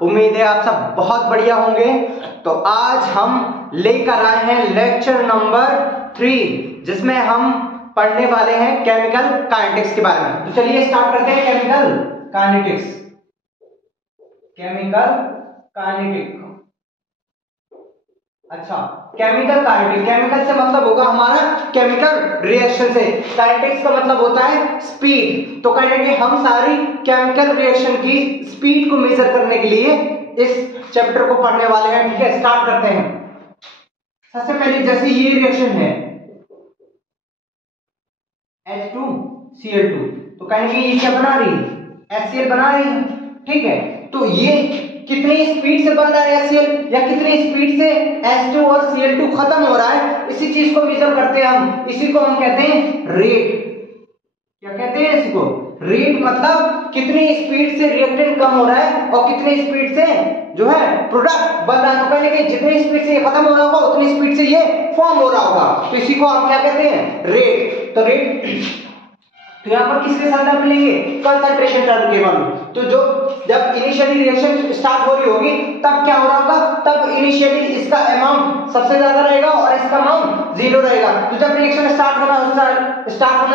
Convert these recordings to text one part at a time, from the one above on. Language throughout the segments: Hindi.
उम्मीद है आप सब बहुत बढ़िया होंगे। तो आज हम लेकर आए हैं लेक्चर नंबर 3, जिसमें हम पढ़ने वाले हैं केमिकल काइनेटिक्स के बारे में। तो चलिए स्टार्ट करते हैं केमिकल काइनेटिक्स। केमिकल काइनेटिक्स, अच्छा केमिकल काइनेटिक्स, केमिकल से मतलब होगा हमारा केमिकल रिएक्शन से, काइनेटिक्स का मतलब होता है स्पीड। तो कहेंगे हम सारी केमिकल रिएक्शन की स्पीड को मेजर करने के लिए इस चैप्टर को पढ़ने वाले हैं। ठीक है, स्टार्ट करते हैं। सबसे पहले जैसे ये रिएक्शन है H2Cl2, तो कहेंगे ये क्या बना रही है, HCl बना रही है। ठीक है, तो ये कितनी स्पीड से बन रहा है HCl या कितनी स्पीड से H2 और Cl2 खत्म हो रहा है, इसी चीज को मेजर करते हैं हम। इसी को हम कहते हैं रेट। क्या कहते हैं इसको, रेट। मतलब कितनी स्पीड से रिएक्टेंट कम हो रहा है और कितनी स्पीड से जो है प्रोडक्ट बन रहा है। तो पहले कि जितनी स्पीड से ये खत्म हो रहा होगा उतनी स्पीड से ये फॉर्म हो रहा होगा, तो इसी को हम क्या कहते हैं, रेट। तो रेट तो यहां पर किसके संदर्भ में लेंगे, कंसंट्रेशन टर्म केवल। तो जो जब इनिशियली रिएक्शन स्टार्ट हो रही होगी तब क्या हो रहा होगा, तब इनिशियली इसका अमाउंट सबसे ज्यादा रहेगा और इसका अमाउंट 0 रहेगा। तो जब रिएक्शन स्टार्ट होना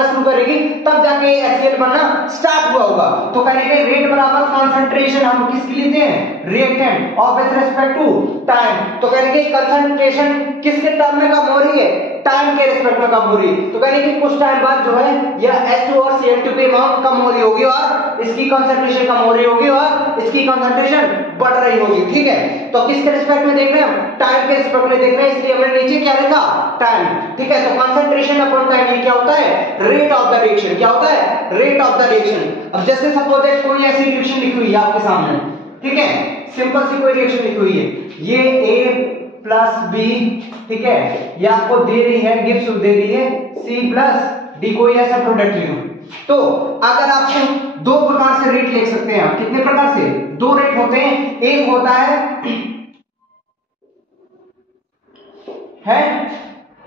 शुरू करेगी तब जाके HCl बनना स्टार्ट हुआ होगा। तो कहेंगे रेट बराबर कंसंट्रेशन हम किसके लेते हैं, रिएक्टेंट, और विद रिस्पेक्ट टू टाइम। तो कहेंगे कंसंट्रेशन किसके टर्म में कम हो रही है, टाइम के रिस्पेक्ट में कम हो रही है। तो कहेंगे कि कुछ टाइम बाद जो है यह H2 और Cl2 की अमाउंट कम हो रही होगी और इसकी कंसंट्रेशन कम हो रही होगी और इसकी कंसंट्रेशन बढ़ रही होगी। ठीक है, तो किसके रिस्पेक्ट में देख रहे हैं हम, टाइम के रिस्पेक्ट में देख रहे हैं, इसलिए हमने नीचे क्या लिखा, टाइम। ठीक है, तो कंसंट्रेशन अपॉन टाइम ये क्या होता है, रेट ऑफ द रिएक्शन। क्या होता है, रेट ऑफ द रिएक्शन। अब जैसे सपोज दैट कोई ऐसी रिएक्शन लिखी हुई है आपके सामने, ठीक है, सिंपल सी कोई रिएक्शन लिखी हुई है, ये A प्लस बी, ठीक है, ये आपको दे रही है, गिब्स दे रही है C प्लस डी, कोई ऐसा प्रोडक्ट ले लो। तो अगर आपको दो प्रकार से रेट लिख सकते हैं आप, कितने प्रकार से, दो रेट होते हैं। एक होता है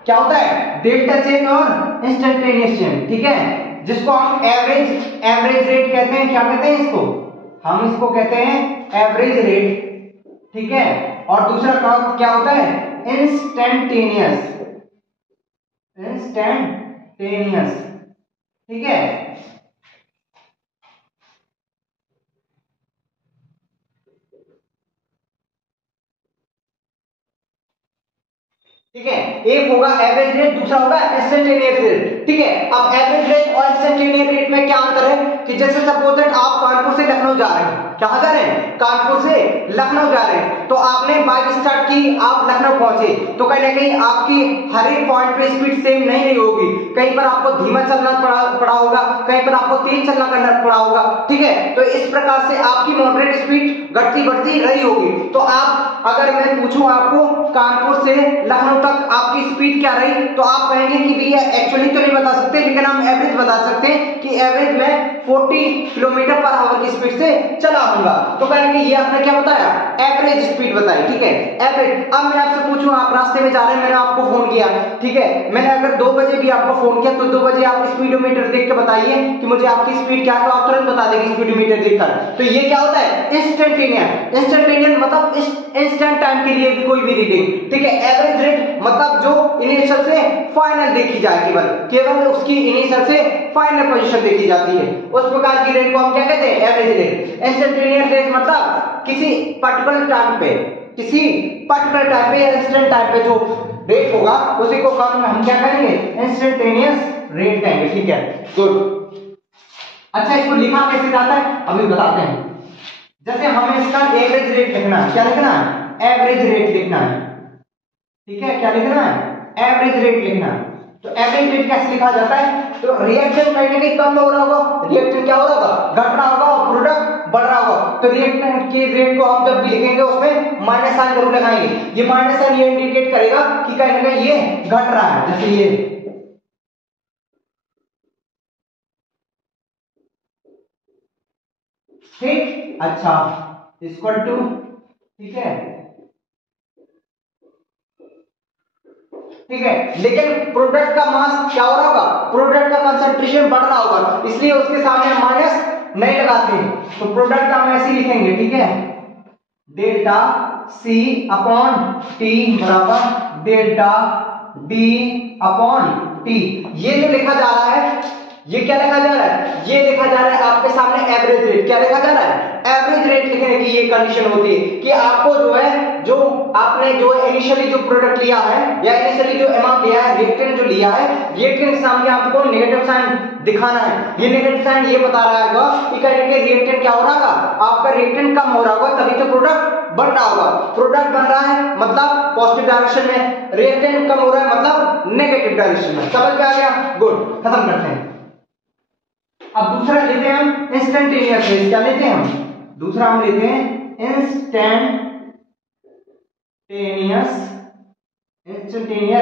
क्या होता है, डेल्टा चेन और इंस्टेंटेनियस चेन। ठीक है, जिसको हम एवरेज रेट कहते हैं। क्या कहते हैं इसको, हम इसको कहते हैं एवरेज रेट। ठीक है, और दूसरा क्या होता है, इंस्टेंटेनियस। ठीक है, ठीक है, एक होगा एवरेज रेट, दूसरा होगा इंस्टेंटेनियस रेट। ठीक है, अब एवरेज रेट और इंस्टेंटेनियस रेट में क्या अंतर है कि जैसे सपोज दैट आप कानपुर से लखनऊ जा रहे हैं, कहां जा रहे हैं, कानपुर से लखनऊ जा रहे हैं, तो आपने बाइक स्टार्ट की, आप लखनऊ पहुंचे, तो कहीं ना कहीं आपकी हर एक पॉइंट पे स्पीड सेम नहीं रही होगी। कहीं पर आपको धीमा चलना पड़ा होगा, कहीं पर आपको तेज चलना पड़ा होगा। ठीक है, तो इस प्रकार से आपकी मॉडरेट स्पीड घटती बढ़ती रही होगी। तो आप, अगर मैं पूछूं आपको कानपुर से लखनऊ तक आपकी स्पीड क्या रही, तो आप कहेंगे कि भैया एक्चुअली तो नहीं बता सकते, लेकिन हम एवरेज बता सकते हैं कि एवरेज में 40 किलोमीटर पर आवर की स्पीड से चला होगा। तो कहेंगे ये आपने क्या बताया, एवरेज स्पीड बताई। ठीक है, एवरेज। अब मैं आपसे पूछूं, आप रास्ते में जा रहे हैं, मैंने आपको फोन किया, ठीक है, मैंने अगर 2 बजे भी आपको फोन किया तो 2 बजे आप स्पीडोमीटर देख के बताइए कि मुझे आपकी स्पीड क्या है, तो आप तुरंत बता देंगे स्पीडोमीटर देखकर। तो ये क्या होता है, इंस्टेंटेनियस। इंस्टेंटेनियस मतलब इंस्टेंट टाइम के लिए भी कोई भी रीडिंग। ठीक है, एवरेज रेट मतलब जो इनिशियल से फाइनल देखी जाए, केवल उसकी इनिशियल से फाइनल पोजीशन देखी जाती है, उस प्रकार की रेट को हम क्या कहते हैं, एवरेज रेट। इंस्टेंटेनियस रेट मतलब किसी पर्टिकुलर टाइम पे या इंस्टेंट टाइम पे जो रेट होगा उसी को हम क्या कहेंगे, इंस्टेंटेनियस रेट कहेंगे। ठीक है, गुड। अच्छा, इसको लिखा कैसे जाता है अभी बताते हैं। जैसे हमें इसका एवरेज रेट लिखना है, क्या लिखना है, एवरेज रेट लिखना है। ठीक है, क्या लिखना है, एवरेज रेट लिखना है। तो एवरेज रेट कैसे लिखा जाता है, तो रिएक्शन कहीं ना कहीं कम हो रहा होगा, रिएक्शन क्या हो रहा होगा, घट रहा होगा, और प्रोडक्ट बढ़ रहा होगा। तो रिएक्टेंट के रेट को हम जब भी लिखेंगे उसमें माइनस साइन जरूर लगाएंगे। ये माइनस साइन ये इंडिकेट करेगा कि कहीं ना कहीं ये घट रहा है, जैसे ये। ठीक, अच्छा, इक्वल टू, ठीक है, ठीक है, लेकिन प्रोडक्ट का मास क्या हो रहा होगा, प्रोडक्ट का कंसंट्रेशन बढ़ रहा होगा, इसलिए उसके सामने माइनस नहीं लगाते, तो प्रोडक्ट का हम ऐसे लिखेंगे। ठीक है, डेल्टा C अपॉन T बराबर डेल्टा D अपॉन T। ये जो लिखा जा रहा है, ये क्या लिखा जा रहा है? ये लिखा जा रहा है आपके सामने एवरेज रेट। क्या लिखा जा रहा है? एवरेज रेट लिखने की ये कंडीशन होती है कि आपको जो है, जो आपने जो इनिशियली जो प्रोडक्ट लिया है या इनिशियली जो अमाउंट लिया है, रिएक्टेंट जो लिया है, रिएक्टेंट के सामने आपको नेगेटिव साइन दिखाना है। ये नेगेटिव साइन ये बता रहा है कि कहेंगे रिएक्टेंट क्या हो रहा होगा, आपका रिएक्टेंट कम हो रहा होगा, तभी तो प्रोडक्ट बन रहा होगा। प्रोडक्ट बन रहा है मतलब पॉजिटिव डायरेक्शन में, रिएक्टेंट कम हो रहा है मतलब नेगेटिव डायरेक्शन में। समझ में आ गया? गुड, खत्म करते हैं। अब दूसरा लेते हैं हम इंस्टेंटेनियस रेट। क्या लेते हैं हम? दूसरा हम लेते हैं इंस्टेंटेनियस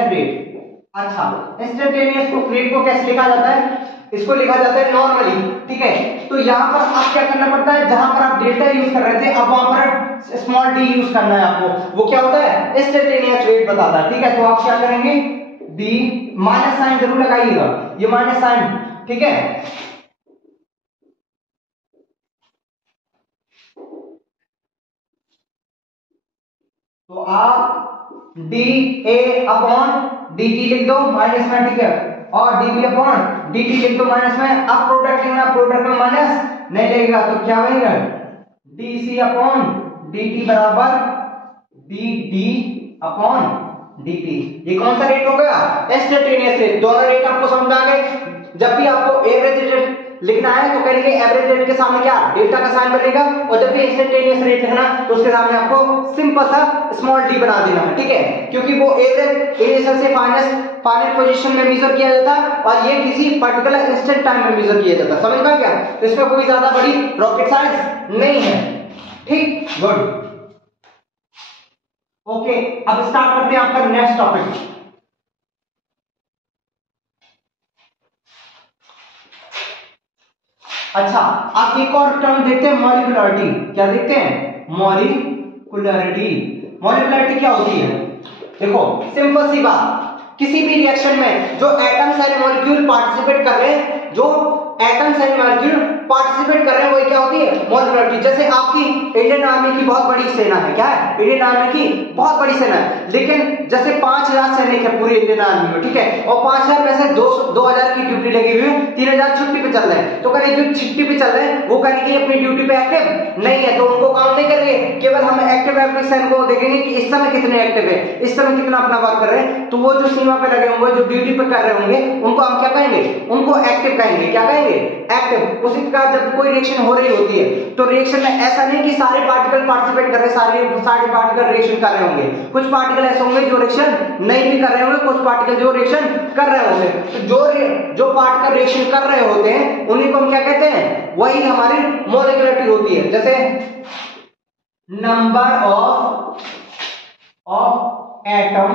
रेट। अच्छा, इंस्टेंटेनियस रेट को कैसे लिखा जाता है? इसको लिखा जाता है नॉर्मली, ठीक है। तो यहां पर आप क्या करना पड़ता है, जहां पर आप डेल्टा यूज कर रहे थे, अब वहां पर स्मॉल डी यूज करना है आपको। वो क्या होता है? इंस्टेंटेनियस रेट बताता है, ठीक है। तो आप क्या करेंगे, डी माइनस साइन जरूर लगाइएगा, ये माइनस साइन, ठीक है। तो आप D A upon D T लिख दो माइनस में, ठीक है, और D B upon D T लिख दो माइनस में। अब प्रोडक्ट लिखना, प्रोडक्ट में माइनस नहीं लगेगा तो क्या बनेगा, D C upon D T बराबर D D upon D T. ये कौन सा रेट हो गया? Instantaneous rate. दोनों रेट आपको समझ आ गए। जब भी आपको एवरेज रेट लिखना है तो कहेंगे एवरेज रेट के सामने क्या, डेल्टा का साइन बनेगा, और जब भी इंस्टेंटेनियस रेट लिखना तो उसके सामने आपको सिंपल सा स्मॉल डी बना देना है, ठीक है। क्योंकि वो एवरेज इनिशियल से फाइनल पोजीशन में मेजर किया जाता है और ये किसी पर्टिकुलर इंस्टेंट टाइम में मेजर किया जाता है। समझ में आ गया? तो इसमें कोई ज्यादा बड़ी रॉकेट साइंस नहीं है, ठीक, गुड, ओके। अब स्टार्ट करते हैं आपका नेक्स्ट टॉपिक। अच्छा, आप एक और टर्म देखते हैं, मॉलिक्यूलरिटी। क्या देखते हैं? मॉलिक्यूलरिटी। मॉलिक्यूलरिटी क्या होती है? देखो, सिंपल सी बात, किसी भी रिएक्शन में जो एटम्स एंड मॉलिक्यूल पार्टिसिपेट कर रहे हैं, जो एटम्स एंड मॉलिक्यूल पार्टिसिपेट कर रहे हैं, वही क्या होती है? मॉलिक्यूलरिटी। जैसे आपकी इंडियन आर्मी की बहुत बड़ी सेना है, क्या है? इंडियन आर्मी की बहुत बड़ी सेना है, लेकिन जैसे 5000 सैनिक है पूरी इंडियन आर्मी में, ठीक है, और 5000 में से 2000 की ड्यूटी लगी हुई है, 3000 छुट्टी पे चल रहे हैं। तो कहें जो छुट्टी पे चल रहे हैं वो कहेंगे अपनी ड्यूटी पे एक्टिव नहीं है, तो उनको काउंट नहीं करेंगे, केवल हम एक्टिव एप्लीकेशन को देखेंगे कि इस समय कितने एक्टिव है, इस समय कितना अपना वर्क कर रहे हैं। तो वो जो सीमा पे लगे होंगे, जो ड्यूटी पे कर रहे होंगे, उनको हम क्या कहेंगे? उनको एक्टिव कहेंगे। क्या कहेंगे? एक्टिव। उसी प्रकार जब कोई रिएक्शन हो रही होती है तो रिएक्शन में ऐसा नहीं कि सारे पार्टिकल पार्टिसिपेट कर रहे हैं, सारे पार्टिकल रिएक्शन कर रहे होंगे। कुछ पार्टिकल ऐसे होंगे जो रिएक्शन नहीं भी कर रहे होंगे, कुछ पार्टिकल जो रिएक्शन कर रहे होंगे। तो जो पार्टिकल रिएक्शन कर रहे होते हैं उन्हीं को हम क्या कहते हैं? वही हमारी मॉलिक्यूलरिटी होती है। जैसे number of atom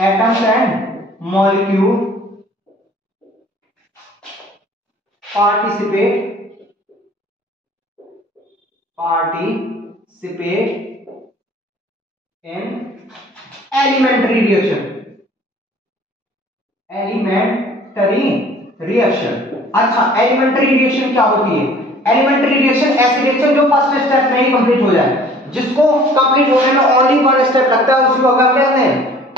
atoms and molecule participate in elementary reaction. अच्छा, एलिमेंट्री रिएक्शन क्या होती है? एलिमेंट्री रिएक्शन ऐसी रिएक्शन जो फर्स्ट स्टेप में ही कंप्लीट हो जाए, जिसको कंप्लीट होने में ओनली वन स्टेप लगता है, उसको क्या कहते हैं?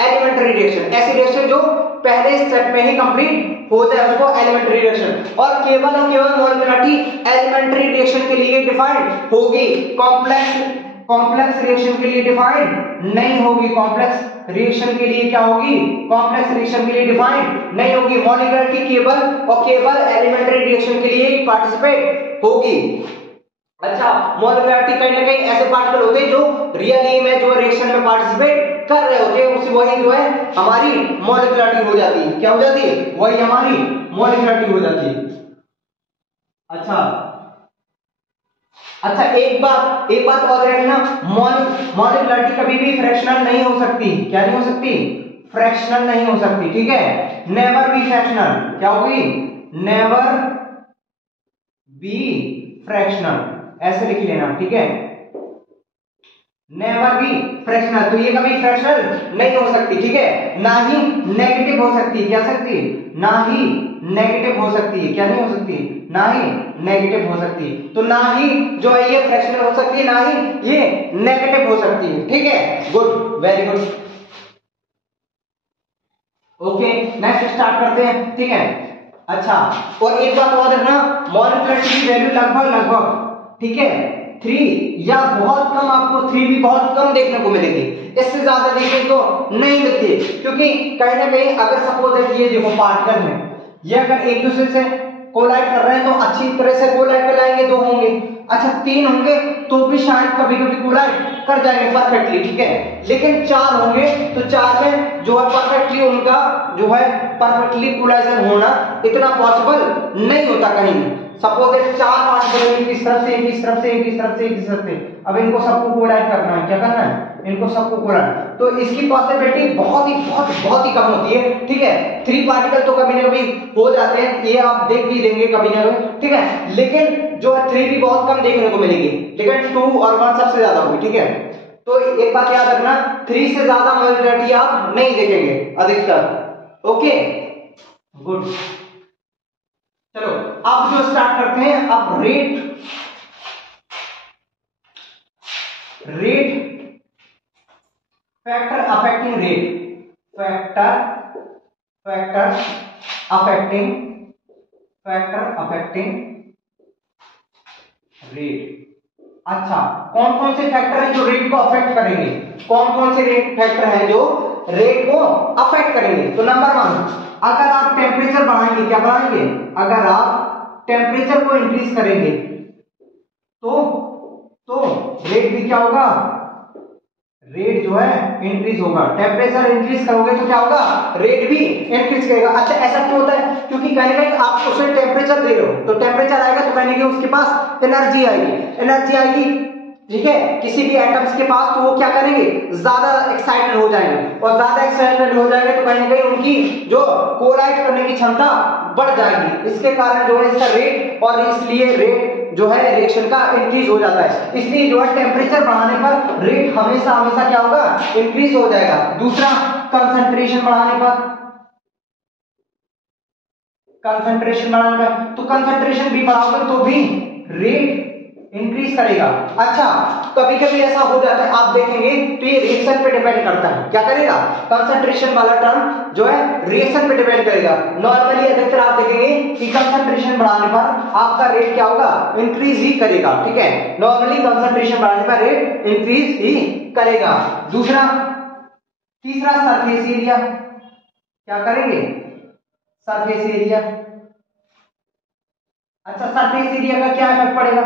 Elementary reaction. ऐसी रिएक्शन जो पहले स्टेप में ही कंप्लीट हो जाए उसको एलिमेंट्री रिएक्शन। और केवल मॉलिक्यूलरिटी एलिमेंट्री रिएक्शन के लिए डिफाइंड होगी, कॉम्प्लेक्स रिएक्शन के लिए डिफाइंड नहीं होगी। कॉम्प्लेक्स रिएक्शन के लिए क्या होगी? कॉम्प्लेक्स रिएक्शन के लिए डिफाइंड नहीं होगी। मॉलिक्यूलरिटी केवल एलिमेंट्री रिएक्शन के लिए पार्टिसिपेट होगी। अच्छा, मॉलिक्यूलरिटी कहीं ना कहीं ऐसे पार्टिकल होते हैं जो रियली में जो रिएक्शन में पार्टिसिपेट कर रहे होते हैं, उसी वही जो है हमारी मॉलिक्यूलरिटी हो जाती है। क्या हो जाती है? वही हमारी मॉलिक्यूलरिटी हो जाती है। अच्छा, एक बात और रखना, मॉलिक्यूलरिटी कभी भी फ्रैक्शनल नहीं हो सकती। क्या नहीं हो सकती? फ्रैक्शनल नहीं हो सकती, ठीक है। Never be fractional. क्या होगी? नेवर बी फ्रैक्शनल, ऐसे लिख लेना, ठीक है। नेवर बी फ्रैक्शनल, तो ये कभी फ्रैक्शनल नहीं हो सकती, ठीक है। ना ही नेगेटिव हो सकती है, क्या सकती है, ना ही नेगेटिव हो सकती है, क्या नहीं हो सकती, ना ही नेगेटिव हो सकती है। तो ना ही जो है ये फ्रैक्शनल हो सकती है, ना ही ये नेगेटिव हो सकती है, ठीक है। Good, very good. Okay, next start करते हैं, ठीक है। अच्छा, और एक बात और देखना, मॉलिक्यूलरिटी की वैल्यू लगभग लगभग, ठीक है, 3 या बहुत कम, आपको 3 भी बहुत कम देखने को मिलेगी, इससे ज्यादा देखने को नहीं मिलती, क्योंकि कहीं ना कहीं अगर सपोज ये देखो पार्टिकल में, ये अगर एक दूसरे से कोलाइड कर रहे हैं तो अच्छी तरह से कोलाइड कर लाएंगे, 2 होंगे, अच्छा 3 होंगे तो भी शायद कभी कभी कोलाइड कर जाएंगे परफेक्टली, ठीक है। लेकिन 4 होंगे तो 4 में जो है परफेक्टली उनका जो है परफेक्टली कोलाइजन होना इतना पॉसिबल नहीं होता कहीं। सपोज 4 पार्टिकल एक इस तरफ से, एक इस तरफ से, एक इस तरफ से, एक इस तरफ से, अब इनको सबको कोलाइड करना है, क्या करना है, इनको सबको कोलाइड, तो इसकी पॉसिबिलिटी बहुत ही कम होती है, ठीक है। 3 पार्टिकल तो कभी ना कभी हो जाते हैं, ये आप देख भी लेंगे कभी ना कभी, ठीक है। लेकिन जो है 3 भी बहुत कम देखने को मिलेगी, लेकिन 2 और 1 सबसे ज्यादा होगी, ठीक है। तो एक बात याद रखना, 3 से ज्यादा मॉलिक्यूलरिटी आप नहीं देखेंगे अधिकतर। Okay, good. चलो अब जो स्टार्ट करते हैं, अब रेट फैक्टर अफेक्टिंग रेट। अच्छा, कौन कौन से फैक्टर हैं जो रेट को अफेक्ट करेंगे, कौन कौन से रेट फैक्टर हैं जो रेट को अफेक्ट करेंगे। तो नंबर 1, अगर आप टेम्परेचर बढ़ाएंगे, क्या बढ़ाएंगे, अगर आप टेम्परेचर को इंक्रीज करेंगे तो रेट भी क्या होगा, रेट जो है इंक्रीज होगा। टेम्परेचर इंक्रीज करोगे तो क्या होगा, रेट भी इंक्रीज करेगा। अच्छा, ऐसा क्यों होता है, क्योंकि कहीं ना कहीं आप उसे टेम्परेचर दे रहे हो, तो टेम्परेचर आएगा तो कहीं ना कहीं उसके पास एनर्जी आएगी, ठीक है, किसी भी एटम्स के पास, तो वो क्या करेंगे, ज्यादा एक्साइटेड हो जाएंगे, और ज्यादा एक्साइटेड हो जाएंगे तो कहीं ना कहीं उनकी जो कोलाइड करने की क्षमता बढ़ जाएगी। इसके कारण जो है इसका रेट, और इसलिए रेट जो है रिएक्शन का इंक्रीज हो जाता है। इसलिए जो है टेम्परेचर बढ़ाने पर रेट हमेशा क्या होगा, इंक्रीज हो जाएगा। दूसरा, कंसंट्रेशन बढ़ाने पर, तो कंसंट्रेशन भी बढ़ाओगे तो भी रेट इंक्रीज करेगा। अच्छा, कभी कभी ऐसा हो जाता है, आप देखेंगे तो ये रिएक्शन पे डिपेंड करता है, क्या करेगा, कंसंट्रेशन वाला टर्म जो है रिएक्शन पे डिपेंड करेगा। नॉर्मली अधिकतर आप देखेंगे कि कंसंट्रेशन बढ़ाने पर आपका रेट क्या होगा, इंक्रीज ही करेगा, ठीक है। नॉर्मली कंसंट्रेशन बढ़ाने पर रेट इंक्रीज ही करेगा। तीसरा सरफेस एरिया, क्या करेंगे, सरफेस एरिया। अच्छा, सरफेस एरिया का क्या इफेक्ट पड़ेगा,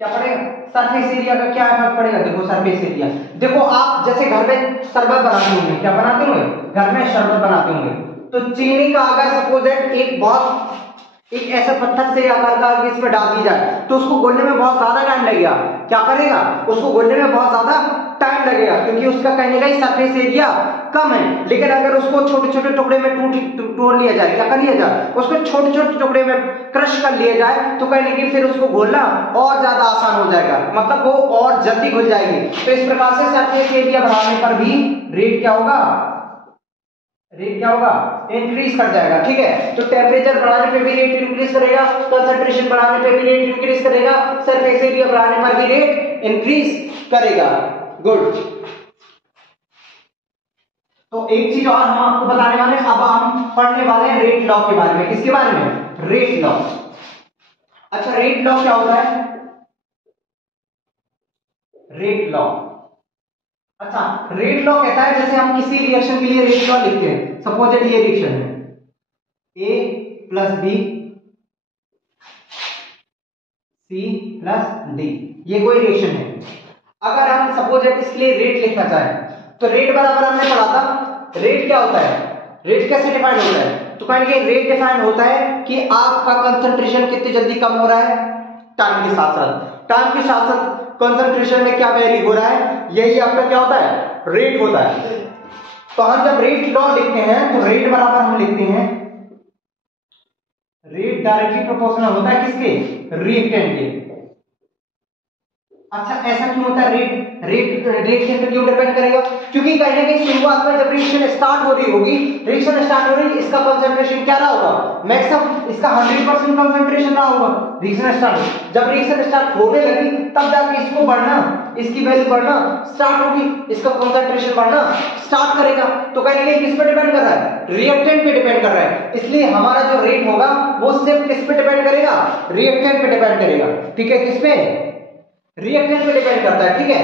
क्या पड़ेगा, सरफेस एरिया का क्या इफेक्ट पड़ेगा। देखो सरफेस एरिया, देखो आप जैसे घर में शरबत बनाते होंगे, क्या बनाते होंगे, घर में शरबत बनाते होंगे, तो चीनी का अगर सपोज एक ऐसा पत्थर से आकार का इसमें डाल दी जाए तो उसको घोलने में बहुत ज्यादा टाइम लगेगा, क्या करेगा, उसको घोलने में बहुत ज्यादा टाइम लगेगा, क्योंकि उसका कहीं ना कहीं सरफेस एरिया कम है। लेकिन अगर उसको छोटे छोटे टुकड़े में तोड़ लिया जाए, क्या कर लिया जाए, उसको छोटे छोटे टुकड़े में क्रश कर लिया जाए, तो कहीं ना कहीं फिर उसको घोलना और ज्यादा आसान हो जाएगा, मतलब वो और जल्दी घुल जाएगी। तो इस प्रकार से सरफेस एरिया बढ़ाने पर भी रेट क्या होगा, इंक्रीज कर जाएगा, ठीक है। तो टेम्परेचर बढ़ाने पे भी रेट इंक्रीज करेगा, कंसंट्रेशन बढ़ाने पे भी रेट इंक्रीज करेगा, सरफेस एरिया बढ़ाने पर भी रेट इंक्रीज करेगा। गुड। तो एक चीज और हम आपको बताने वाले हैं, अब हम पढ़ने वाले हैं रेट लॉ के बारे में। किसके बारे में, रेट लॉ। अच्छा, रेट लॉ क्या होता है, रेट लॉ। अच्छा, रेट लॉ कहता है जैसे हम किसी रिएक्शन के लिए रेट लॉ लिखते हैं, सपोज ये रिएक्शन है A plus B C plus D, ये कोई रिएक्शन है। अगर हम सपोज इसके लिए रेट लिखना चाहें तो रेट बराबर हमने पढ़ा था, रेट क्या होता है, रेट कैसे डिफाइन होता है, तो कहेंगे रेट डिफाइन होता है कि आपका कंसंट्रेशन कितनी जल्दी कम हो रहा है टाइम के साथ साथ कंसंट्रेशन में क्या वेरी हो रहा है, यही आपका क्या होता है, रेट होता है। तो हम जब रेट लॉ लिखते हैं तो रेट बराबर हम लिखते हैं, रेट डायरेक्टली प्रोपोर्शनल होता है किसके, रिएक्टेंट के। अच्छा ऐसा क्यों होता है? रिएक्शन पे क्यों डिपेंड करेगा? क्योंकि कहीं ना कहीं शुरुआत में जब रिएक्शन स्टार्ट हो रही होगी, इसका कंसंट्रेशन क्या रहा होगा? मैक्सिमम इसका 100% कंसंट्रेशन रहा होगा रिएक्शन स्टार्ट। जब रिएक्शन स्टार्ट होने लगी तब जाके इसको बढ़ना, इसकी वैल्यू बढ़ना स्टार्ट होगी, इसका कंसंट्रेशन बढ़ना स्टार्ट करेगा। तो कहीं ना कहीं किस पे डिपेंड कर रहा है? रिएक्टेंट पे डिपेंड कर रहा है। इसलिए हमारा जो रेट होगा वो सिर्फ किस पे डिपेंड करेगा? रिएक्टेंट पे डिपेंड करेगा। ठीक है, किस पे? रिएक्टेंट पे डिपेंड करता है। ठीक है,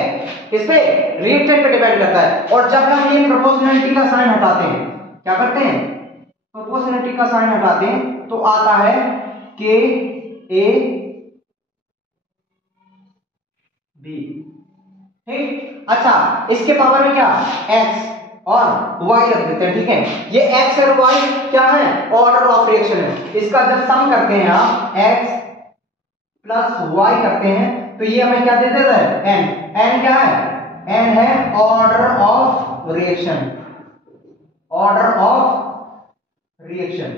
किस पे? रिएक्टेंट पे डिपेंड करता है। और जब हम ये प्रोपोर्शनलिटी का साइन हटाते हैं, क्या करते हैं? प्रोपोर्शनलिटी का साइन हटाते हैं तो आता है के ए बी। ठीक, अच्छा इसके पावर में क्या? x और y रख देते हैं। ठीक है, ये x और y क्या है? ऑर्डर ऑफ रिएक्शन है। इसका जब सम करते हैं आप x प्लस y करते हैं तो ये हमें क्या दे देता है? n क्या है? n है order of reaction, order of reaction.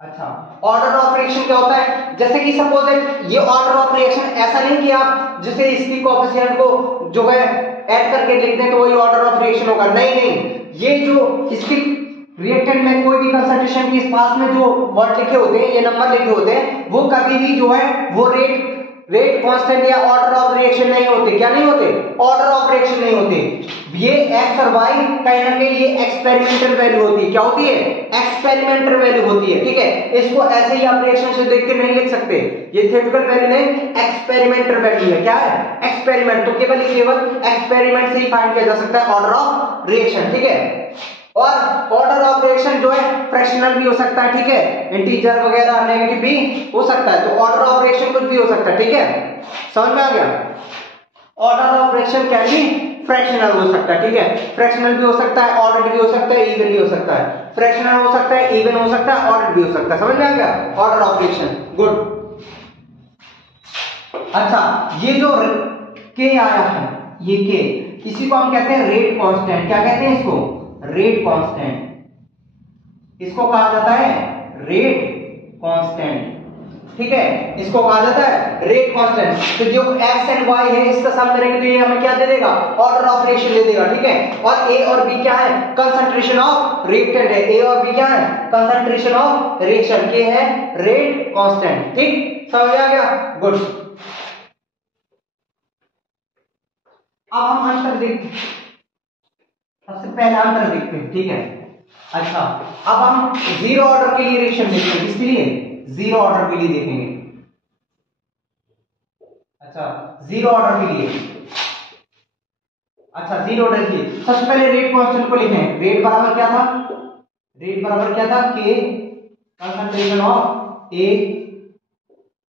अच्छा, ऑर्डर ऑफ रिएक्शन क्या होता है? जैसे कि सपोज ये ऑर्डर ऑफ रिएक्शन ऐसा नहीं कि आप जैसे इसकी कोएफिशिएंट को जो है ऐड करके लिख दें तो वही ऑर्डर ऑफ रिएक्शन होगा। नहीं नहीं, ये जो इसकी रिएक्टेंट में कोई भी कंसंट्रेशन के पास में जो वर्ड लिखे होते हैं, ये नंबर लिखे होते हैं, वो कभी भी जो है वो रेट कांस्टेंट या ऑर्डर ऑफ रिएक्शन नहीं होते। क्या नहीं होते? ऑर्डर ऑफ रिएक्शन नहीं होते। ये x और y कहीं ना कहीं ये एक्सपेरिमेंटल वैल्यू होती है। क्या होती है? एक्सपेरिमेंटल वैल्यू होती है। ठीक है, इसको ऐसे ही आप रिएक्शन से देख के नहीं लिख सकते। ये थ्योरेटिकल वैल्यू नहीं, एक्सपेरिमेंटल वैल्यू है। क्या है? एक्सपेरिमेंट। तो केवल एक्सपेरिमेंट से ही फाइंड किया जा सकता है ऑर्डर ऑफ रिएक्शन। ठीक है, और ऑर्डर ऑफ रिएक्शन जो है फ्रैक्शनल भी हो सकता है। ठीक है, इंटीजर वगैरह नेगेटिव भी हो सकता है। तो ऑर्डर ऑफ रिएक्शन कुछ भी हो सकता है। ठीक है, समझ में आ गया? Order of reaction can be fractional हो सकता है। ठीक है, फ्रैक्शनल भी हो सकता है, ऑर्डर्ड भी हो सकता है, इवन भी हो सकता है। फ्रैक्शनल हो सकता है, इवन हो सकता है, ऑर्डर्ड भी हो सकता है। समझ में आ गया? Order of reaction. गुड। अच्छा, ये जो के आया है, ये के, इसी को हम कहते हैं रेट कांस्टेंट। क्या कहते हैं इसको? Rate constant. इसको कहा जाता है रेट कांस्टेंट। ठीक है, इसको कहा जाता है रेट कांस्टेंट। तो जो x एंड y है इसका सम करेंगे तो ये हमें क्या दे देगा? ऑर्डर ऑफ रिएक्शन दे देगा। ठीक है, और a और b क्या है? कंसंट्रेशन ऑफ रिएक्टेंट है। a और b क्या है? Concentration of reaction. के है रेट कांस्टेंट। ठीक, समझ आ गया? गुड। अब हम आंसर देखते हैं। सबसे पहला आंसर देखते हैं। ठीक है, अच्छा अब हम जीरो ऑर्डर के लिए रिएक्शन देखते हैं। किसके लिए? जीरो ऑर्डर के लिए देखेंगे। अच्छा, जीरो ऑर्डर के लिए। अच्छा, जीरो ऑर्डर के लिए सबसे पहले रेट कांस्टेंट को लिखें। रेट बराबर क्या था? रेट बराबर क्या था? के कंसंट्रेशन ऑफ ए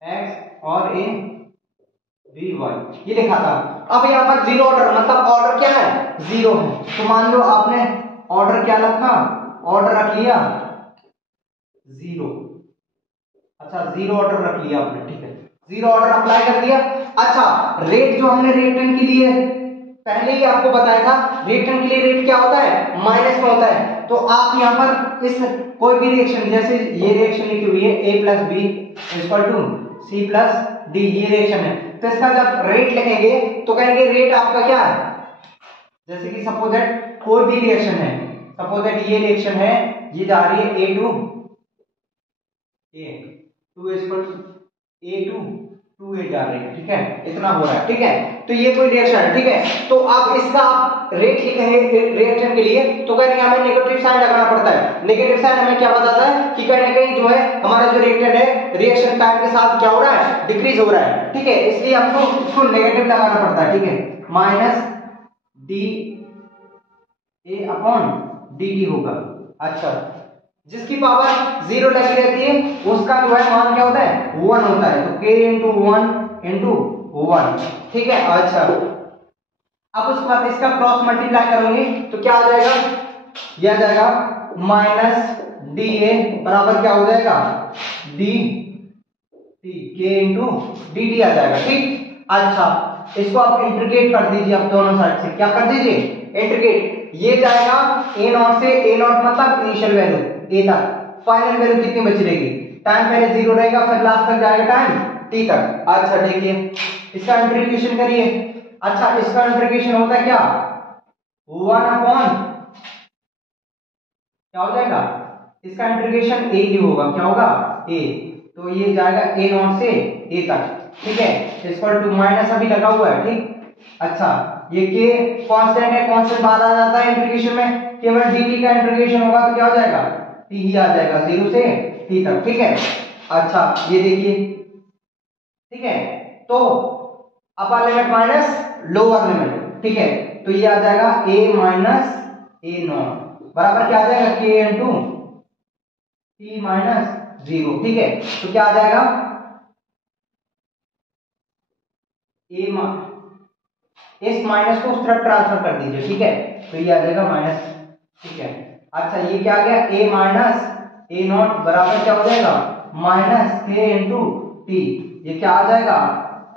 एक्स और ए बी वाई, ये लिखा था। अब यहाँ पर जीरो ऑर्डर मतलब ऑर्डर क्या है? जीरो है। तो मान लो आपने ऑर्डर क्या रखा? ऑर्डर रख लिया जीरो। अच्छा, जीरो ऑर्डर रख लिया आपने। ठीक है, जीरो ऑर्डर अप्लाई कर दिया। अच्छा, रेट जो हमने रिएक्टेंट के लिए पहले ही आपको बताया था, रिएक्टेंट के लिए रेट क्या होता है? माइनस में होता है। तो आप यहाँ पर इस कोई भी रिएक्शन, जैसे ये रिएक्शन लिखी हुई है a plus B equal to C plus D, ये रिएक्शन है। तो इसका जब रेट लिखेंगे तो कहेंगे रेट आपका क्या है? जैसे कि सपोज दैट कोई भी रिएक्शन है, सपोज दैट ये रिएक्शन है, ये जा रही है a to a, 2 equal to a to 2a जा रही है। ठीक है, इतना हो रहा है। ठीक है, तो ये कोई रिएक्शन है। ठीक है, तो आप इसका आप रेट लिखेंगे रिएक्शन के लिए तो कहीं हमें नेगेटिव साइन लगाना पड़ता है। नेगेटिव साइन हमें क्या बताता है कि कहीं ना कहीं जो है हमारा जो रिएक्टेंट है रिएक्शन टाइम के साथ क्या हो रहा है? डिक्रीज हो रहा है। ठीक है, इसलिए हमको इसको नेगेटिव लगाना पड़ता है। ठीक है, minus D A upon D T होगा। अच्छा, जिसकी पावर जीरो लगी रहती है उसका जो है मान क्या होता है? 1 होता है। तो k इंटू 1 इंटू 1। ठीक है, अच्छा अब उसके बाद इसका क्रॉस मल्टीप्लाई करोगे तो क्या आ जाएगा? ये आ जाएगा माइनस डी ए बराबर क्या हो जाएगा? डी टी, के इंटू डी टी आ जाएगा। ठीक, अच्छा इसको आप इंटीग्रेट कर दीजिए। आप दोनों साइड से क्या कर दीजिए? इंटीग्रेट। ये जाएगा ए नॉट से, ए नॉट मतलब इनिशियल वैल्यू ए तक, फाइनल वैल्यू कितनी बच रहेगी? टाइम पहले जीरो रहेगा, फिर लास्ट तक जाएगा टाइम टी तक। अच्छा देखिए इसका इंटीग्रेशन करिए। अच्छा इसका इंटीग्रेशन होता है क्या, 1 अपॉन क्या हो जाएगा, इसका इंटीग्रेशन ए ही होगा, क्या होगा ए, तो ये जाएगा ए नॉट से ए तक, ठीक है, इक्वल टू माइनस अभी लगा हुआ है, ठीक। अच्छा ये के कांस्टेंट है, कांस्टेंट बाहर आ जाता है इंटीग्रेशन में, केवल dt का इंटीग्रेशन होगा तो क्या हो जाएगा, t ही आ जाएगा 0 से t तक, ठीक है। अच्छा ये देखिए, ठीक है, तो upper limit minus lower limit, ठीक है, तो ये आ जाएगा a माइनस ए नॉट बराबर क्या आ जाएगा k इंटू टी माइनस 0, ठीक है, तो क्या आ जाएगा इस माइनस को उस तरफ ट्रांसफर कर दीजिए, ठीक है, तो ये आ जाएगा माइनस, ठीक है। अच्छा ये क्या आ गया a माइनस ए नॉट बराबर क्या हो जाएगा माइनस के इंटू टी, ये क्या आ जाएगा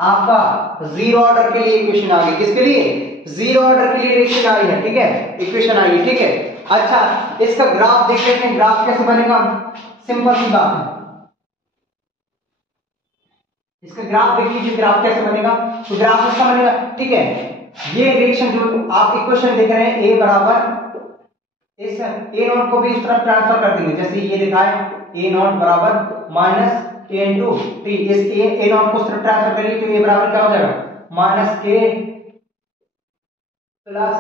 आपका जीरो ऑर्डर के लिए इक्वेशन आ गई, किसके लिए, जीरो ऑर्डर के लिए इक्वेशन आई है, ठीक है, इक्वेशन आई है, ठीक है। अच्छा इसका ग्राफ देख लेते हैं, ग्राफ कैसे बनेगा, सिंपल सी बात है, इसका ग्राफ देख लीजिए, ग्राफ कैसे बनेगा, तो ग्राफ इसका बनेगा, ठीक है, ये रिएक्शन जो आप इक्वेशन देख रहे हैं ए बराबर इस ए नॉट को भी इस तरफ ट्रांसफर कर देंगे, जैसे ये लिखा है ए नॉट बराबर माइनस के इंटू टी, इस ए नॉट को उस तरफ ट्रांसफर करिए तो ये बराबर क्या हो जाएगा माइनस के प्लस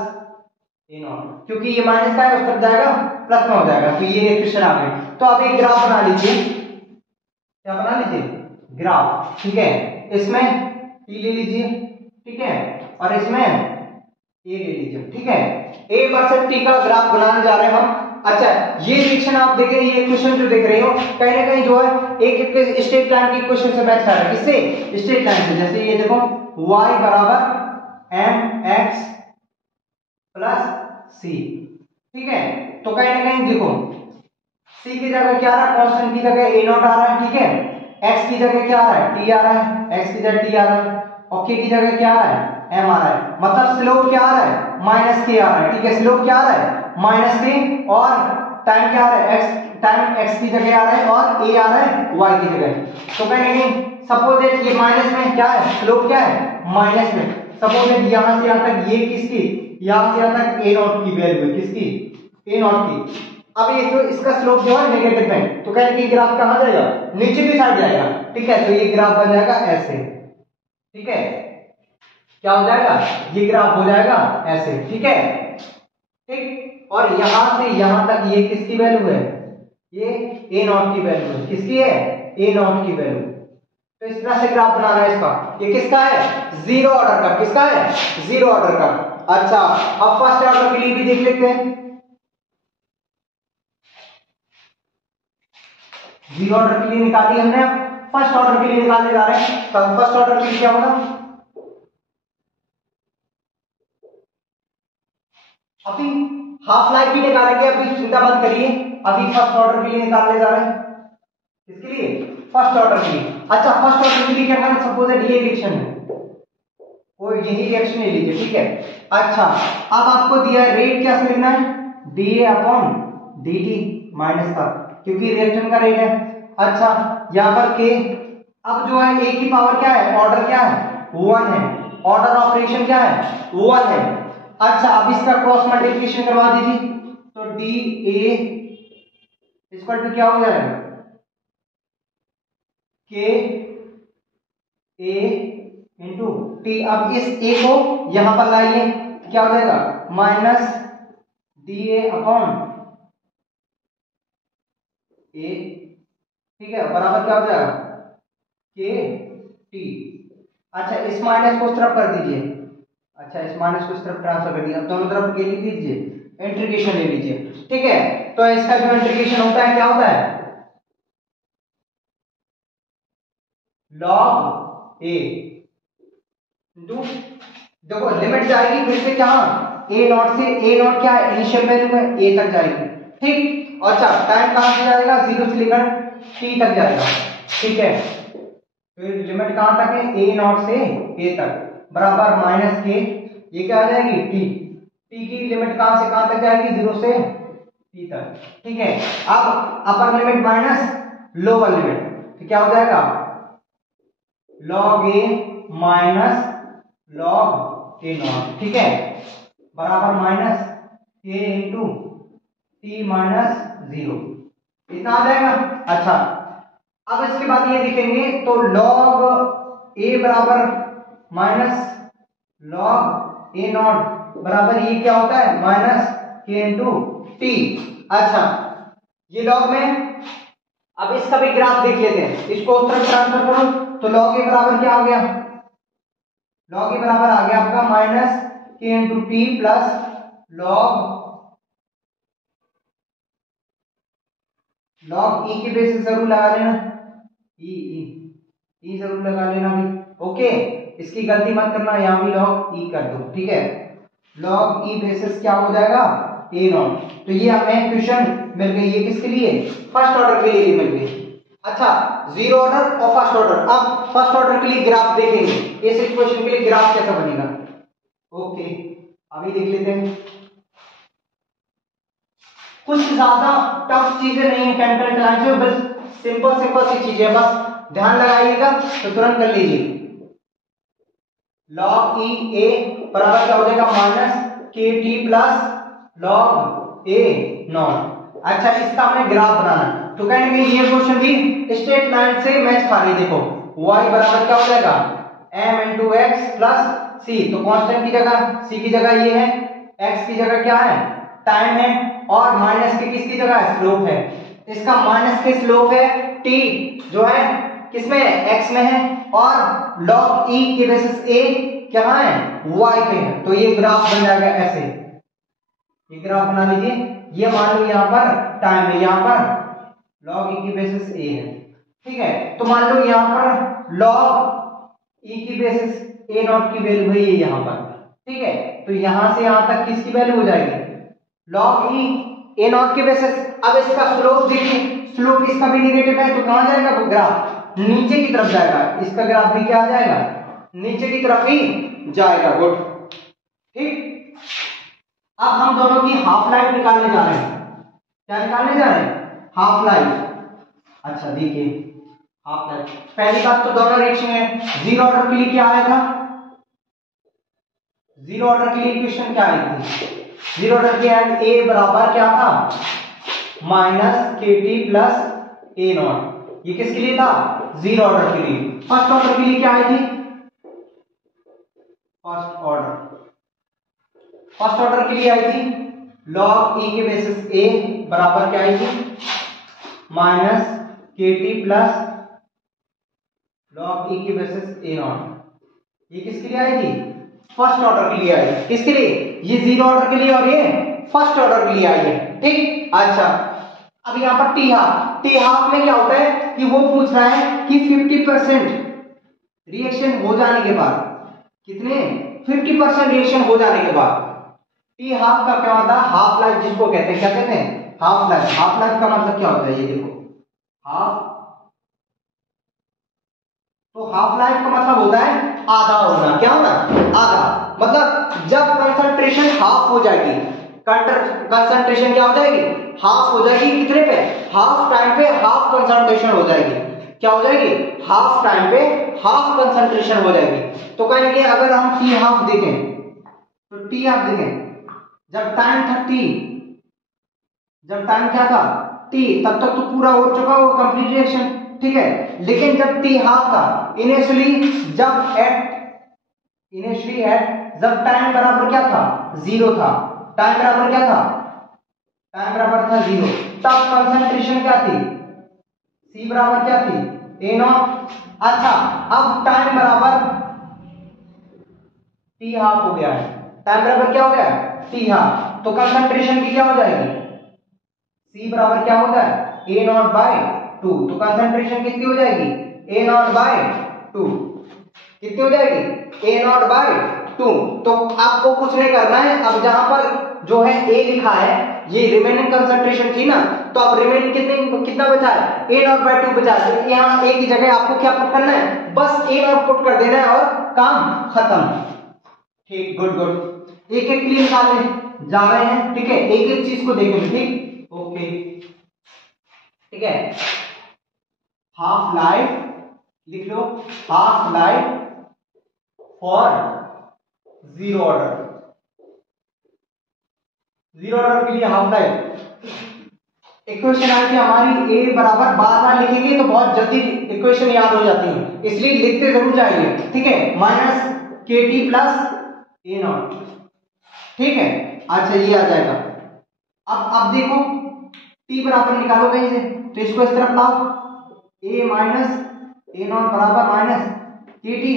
ए नॉट, क्योंकि ये माइनस का है उस तरफ जाएगा प्लस में हो जाएगा, तो ये इक्वेशन आ गई। तो अब एक ग्राफ बना लीजिए, क्या बना लीजिए ग्राफ, ठीक है, इसमें टी ले लीजिए, ठीक है, और इसमें ए ले लीजिए, ठीक है, ए वर्सेस टी का ग्राफ बनाने जा रहे हैं हम। अच्छा ये रिएक्शन आप देख रहे हैं, ये इक्वेशन जो देख रहे हो कहीं ना कहीं जो है एक स्ट्रेट लाइन की इक्वेशन से मैच कर रहा है, किससे, स्ट्रेट लाइन से, जैसे ये देखो y बराबर mx प्लस सी, ठीक है, तो कहीं ना कहीं देखो c की जगह क्या आ रहा है, कांस्टेंट की जगह a नॉट आ रहा है, ठीक है, x की जगह क्या आ रहा है t आ रहा है, x की जगह t आ रहा है, और k की जगह क्या आ रहा है m आ रहा है, मतलब स्लोप क्या आ रहा है माइनस के आ रहा है, ठीक है, स्लोप क्या आ रहा है माइनस के, और टाइम क्या आ रहा है x, टाइम x की जगह आ रहा है और a आ रहा है y की जगह, तो कहीं नहीं सपोज दैट ये माइनस में क्या है, स्लोप क्या है माइनस में, सपोज दैट यहां से यहां तक ये किसकी, यहां से यहां तक a नॉट की वैल्यू है, किसकी a नॉट की, अब ये तो इसका स्लोप जो है नेगेटिव है, तो कहें कि ग्राफ कहां जाएगा नीचे की साइड जाएगा, ठीक है, तो ये ग्राफ बन जाएगा ऐसे, ठीक है, क्या हो जाएगा ये ग्राफ हो जाएगा ऐसे, ठीक है, ठीक, और यहां से यहां तक ये किसकी वैल्यू है, ये a नॉट की वैल्यू है, किसकी है a नॉट की वैल्यू, तो इस तरह से ग्राफ बनाना है इसका, ये किसका है जीरो ऑर्डर का, किसका है जीरो ऑर्डर का। अच्छा अब फर्स्ट ऑर्डर के लिए भी देख लेते हैं, जीरो ऑर्डर के लिए निकाली हमने, अब फर्स्ट ऑर्डर के लिए निकालने जा रहे हैं, तो फर्स्ट ऑर्डर के लिए क्या होगा, अभी हाफ लाइफ भी निकालेंगे, अभी चिंता मत करिए, अभी फर्स्ट ऑर्डर के लिए निकालने जा रहे हैं, किसके लिए फर्स्ट ऑर्डर के लिए। अच्छा फर्स्ट ऑर्डर के लिए क्या करना, सपोज दैट ये रिएक्शन है, कोई यही रिएक्शन ले लीजिए, ठीक है। अच्छा अब आपको दिया है रेट क्या से लिखना है, dA अपॉन dt माइनस का, क्योंकि रिएक्शन का रेट है। अच्छा यहां पर k, अब जो है a की पावर क्या है, ऑर्डर क्या है 1 है, ऑर्डर ऑफ रिएक्शन क्या है 1 है। अच्छा अब इसका क्रॉस मल्टीप्लिकेशन करवा दीजिए, तो dA इक्वल टू क्या हो जाएगा k a इंटू टी, अब इस a को यहां पर लाइए, क्या हो जाएगा माइनस dA अपॉन a, ठीक है, बराबर क्या हो जाएगा k t। अच्छा इस माइनस को उस तरफ कर दीजिए, अच्छा इस माइनस को इस तरफ ट्रांसफर कर दिया, अब दोनों तरफ के लिख दीजिए, इंटीग्रेशन ले लीजिए, ठीक है, तो इसका जो इंटीग्रेशन होता है क्या होता है log a इंटू, देखो लिमिट जाएगी फिर से क्या a नॉट से, a नॉट क्या है इनिशियल वैल्यू है a तक जाएगी, ठीक, अच्छा टाइम कहां से जाएगा 0 से लेकर t तक जाएगा, ठीक है, फिर लिमिट कहां तक है a नॉट से a तक बराबर माइनस के, ये क्या आ जाएगी t की लिमिट कहां से कहां तक जाएगी 0 से t तक, ठीक है। अब upper limit minus lower limit, तो क्या हो जाएगा log a minus log a not, ठीक है, बराबर minus k into T minus 0, इतना आ जाएगा। अच्छा, अब इसके बाद ये लिखेंगे तो log a बराबर माइनस log a नॉट बराबर ये क्या होता है माइनस k इंटू टी। अच्छा, ये log में अब इसका भी ग्राफ देख लेते हैं, इसको उस तरफ ट्रांसफर करो तो log a बराबर क्या आ गया, log a बराबर आ गया आपका minus k into T plus log e के बेसिस जरूर लगा लेना, ई जरूर लगा लेना भाई। ओके, इसकी गलती मत करना, यहां भी log e कर दो, ठीक है। log e बेसिस क्या हो जाएगा a नॉट, तो ये हमें क्वेश्चन मिल गई, ये किसके लिए, फर्स्ट ऑर्डर के लिए मिल गई। अच्छा, जीरो ऑर्डर और फर्स्ट ऑर्डर, अब फर्स्ट ऑर्डर के लिए ग्राफ देखेंगे, इस इक्वेशन के लिए ग्राफ कैसा बनेगा। ओके, अभी देख लेते हैं, कुछ ज्यादा टफ चीजें नहीं है केमिकल ट्रांस में, बस सिंपल सी चीजें, बस ध्यान लगाइएगा तो तुरंत कर लीजिए। log e a बराबर क्या हो जाएगा माइनस के T plus log a not. अच्छा, इसका हमें ग्राफ बनाना है, तो कहेंगे ये क्वेश्चन भी स्ट्रेट लाइन से मैच खा रही, देखो y बराबर क्या हो जाएगा m इंटू एक्स प्लस सी, तो कांस्टेंट की जगह c की जगह ये है, x की जगह क्या है टाइम है, और माइनस के किसकी जगह स्लोप है, इसका माइनस के स्लोप है t जो है किसमें है x में है, और log e के बेसिस a क्या है y पे है, तो ये ग्राफ बन जाएगा ऐसे, ये ग्राफ बना लीजिए। ये मान लो यहाँ पर टाइम है, यहाँ पर log e की बेसिस a है, ठीक है, तो मान लो यहाँ पर log e की बेसिस a नॉट की वैल्यू है ये यहाँ पर, ठीक है, तो यहाँ से यहाँ तक किसकी वैल्यू हो जाएगी log e a नॉट की बेसिस। अब इसका स्लोप देखिए, स्लोप इसका भी नेगेटिव है, तो कहां जाएगा वो ग्राफ नीचे की तरफ जाएगा, इसका ग्राफ भी क्या आ जाएगा नीचे की तरफ ही जाएगा। गुड, ठीक। अब हम दोनों की हाफ लाइफ निकालने जा रहे हैं, क्या निकालने जा रहे हैं हाफ लाइफ। अच्छा देखिए, हाफ लाइफ, पहली बात तो दोनों रिएक्शन है, जीरो ऑर्डर के लिए क्या आया था, जीरो ऑर्डर के लिए इक्वेशन क्या आई थी, जीरो ऑर्डर के एंड ए बराबर क्या था माइनस के टी प्लस ए नॉट, ये किसके लिए था जीरो ऑर्डर के लिए। फर्स्ट ऑर्डर के लिए क्या आई थी, फर्स्ट ऑर्डर के लिए आई थी log e के बेसिस a बराबर क्या आई थी माइनस के टी प्लस log e के बेसिस a नॉट, ये किसके लिए आई थी फर्स्ट ऑर्डर के लिए आई है, किसके लिए ये जीरो ऑर्डर के लिए और ये फर्स्ट ऑर्डर के लिए आई है, ठीक। अच्छा, अब यहाँ पर टी हाफ में क्या होता है कि वो पूछ रहा है कि 50% रिएक्शन हो जाने के बाद, कितने 50% रिएक्शन हो जाने के बाद टी हाफ का क्या होता है हाफ लाइफ जिसको कहते हैं, क्या कहते हैं हाफ लाइफ। हाफ लाइफ का मतलब क्या होता है, ये देखो हाफ, तो हाफ लाइफ का मतलब होता है आधा होना, क्या होना आधा, मतलब जब कंसंट्रेशन हाफ हो जाएगी, कंसंट्रेशन क्या हो जाएगी हाफ हो जाएगी, कितने पे हाफ टाइम पे हाफ कंसंट्रेशन हो जाएगी, क्या हो जाएगी हाफ टाइम पे हाफ कंसंट्रेशन हो जाएगी। तो कहेंगे अगर हम टी हाफ देखें तो टी हाफ देखें जब टाइम था टी, जब टाइम क्या था टी, तब तक तो पूरा हो चुका हो कंप्लीट रिएक्शन, ठीक है, लेकिन जब टी हाफ था इनिशियली जब टाइम बराबर क्या था जीरो था, टाइम बराबर क्या था टाइम बराबर था जीरो, तब कंसंट्रेशन क्या थी सी बराबर क्या थी ए नॉट। अच्छा, अब टाइम बराबर टी हाफ हो गया है, टाइम बराबर क्या हो गया टी हाफ, तो कंसंट्रेशन की क्या हो जाएगी सी बराबर क्या होता है ए नॉट बाय 2, तो कंसंट्रेशन कितनी हो जाएगी ए नॉट बाय 2, कितनी हो जाएगी ए नॉट बाय 2। तो आपको कुछ नहीं करना है, अब जहां पर जो है ए लिखा है ये रिमेनिंग कंसंट्रेशन थी ना, तो अब रिमेनिंग कितना बचा है ए नॉट बाय 2 बचा है, तो यहाँ ए की जगह आपको क्या पुट करना है बस ए नॉट पुट कर देना है और काम खत्म, ठीक। गुड गुड, एक एक क्लियर निकालने जा रहे हैं, ठीक है, एक एक चीज को देखेंगे, ठीक ओके, ठीक है। हाफ लाइफ लिख लो half life for zero order, zero order के लिए हाफ लाइफ। इक्वेशन आई थी हमारी ए बराबर, बार बार लिखेंगे तो बहुत जल्दी इक्वेशन याद हो जाती है, इसलिए लिखते जरूर जाइए, ठीक है। माइनस के टी प्लस ए नॉट, ठीक है। अच्छा ये आ जाएगा। अब देखो टी बराबर निकालो कहीं से, तो इसको इस तरफ लाओ, ए माइनस ए नॉट बराबर माइनस के टी।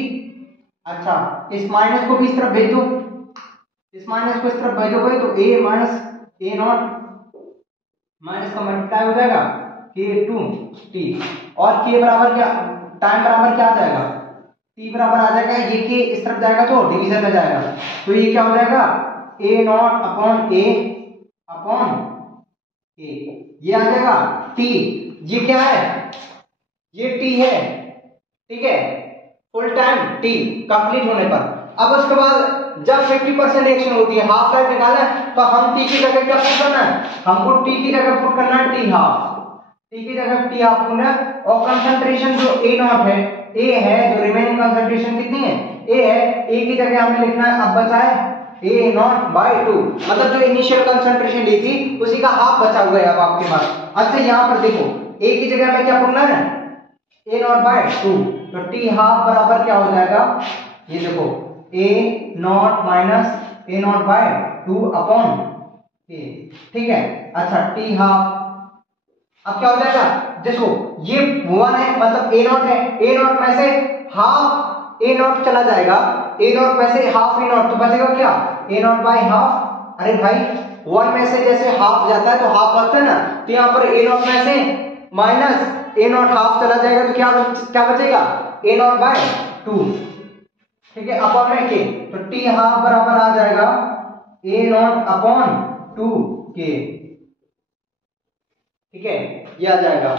अच्छा इस माइनस को भी इस तरफ भेज दो, इस माइनस को इस तरफ भेजोगे तो ए माइनस ए नॉट माइनस का मल्टीप्लाई हो जाएगा के टू टी, और के बराबर क्या, टाइम बराबर क्या आ जाएगा, टी बराबर आ जाएगा, ये के इस तरफ जाएगा तो डिवीजन में जाएगा, तो ये क्या हो जाएगा ए नॉट अपॉन ए, ये आ जाएगा टी। ये क्या है, ये टी है, ठीक है, फुल टाइम टी कंप्लीट होने पर। अब उसके बाद जब 50% रिएक्शन होती है, हाफ लाइफ निकालना है, तो हम टी की जगह क्या पुट करना है, हमको टी की जगह पुट करना है टी हाफ, टी की जगह टी हाफ होना, और कंसंट्रेशन जो ए नॉट है, ए है, जो रिमेनिंग कंसंट्रेशन कितनी है, ए है, ए की जगह हमें लिखना है, अब बचा है ए नॉट बाई टू, मतलब जो इनिशियल कंसंट्रेशन ली थी उसी का हाफ बचा हुआ है अब आपके पास। अच्छा यहाँ पर देखो ए की जगह में क्या पुटना है, ए नॉट बाई टू, तो टी हाफ बराबर क्या हो जाएगा, ये देखो A naught minus A naught by two upon A, ठीक है। अच्छा टी हाफ, अब क्या हो जाएगा, देखो ये वन है मतलब ए नॉट है, ए नॉट में से हाफ ए नॉट चला जाएगा, ए नॉट में से हाफ ए नॉट, तो बचेगा क्या ए नॉट बाय हाफ। अरे भाई वन में से जैसे हाफ जाता है तो हाफ बचता है ना, तो यहाँ पर ए नॉट में से माइनस ए नॉट हाफ चला जाएगा, तो क्या बचेगा ए नॉट बाय टू, ठीक है, अपॉन में के, तो टी हाफ बराबर आ जाएगा ए नॉट अपॉन टू के, ठीक है, ये आ जाएगा,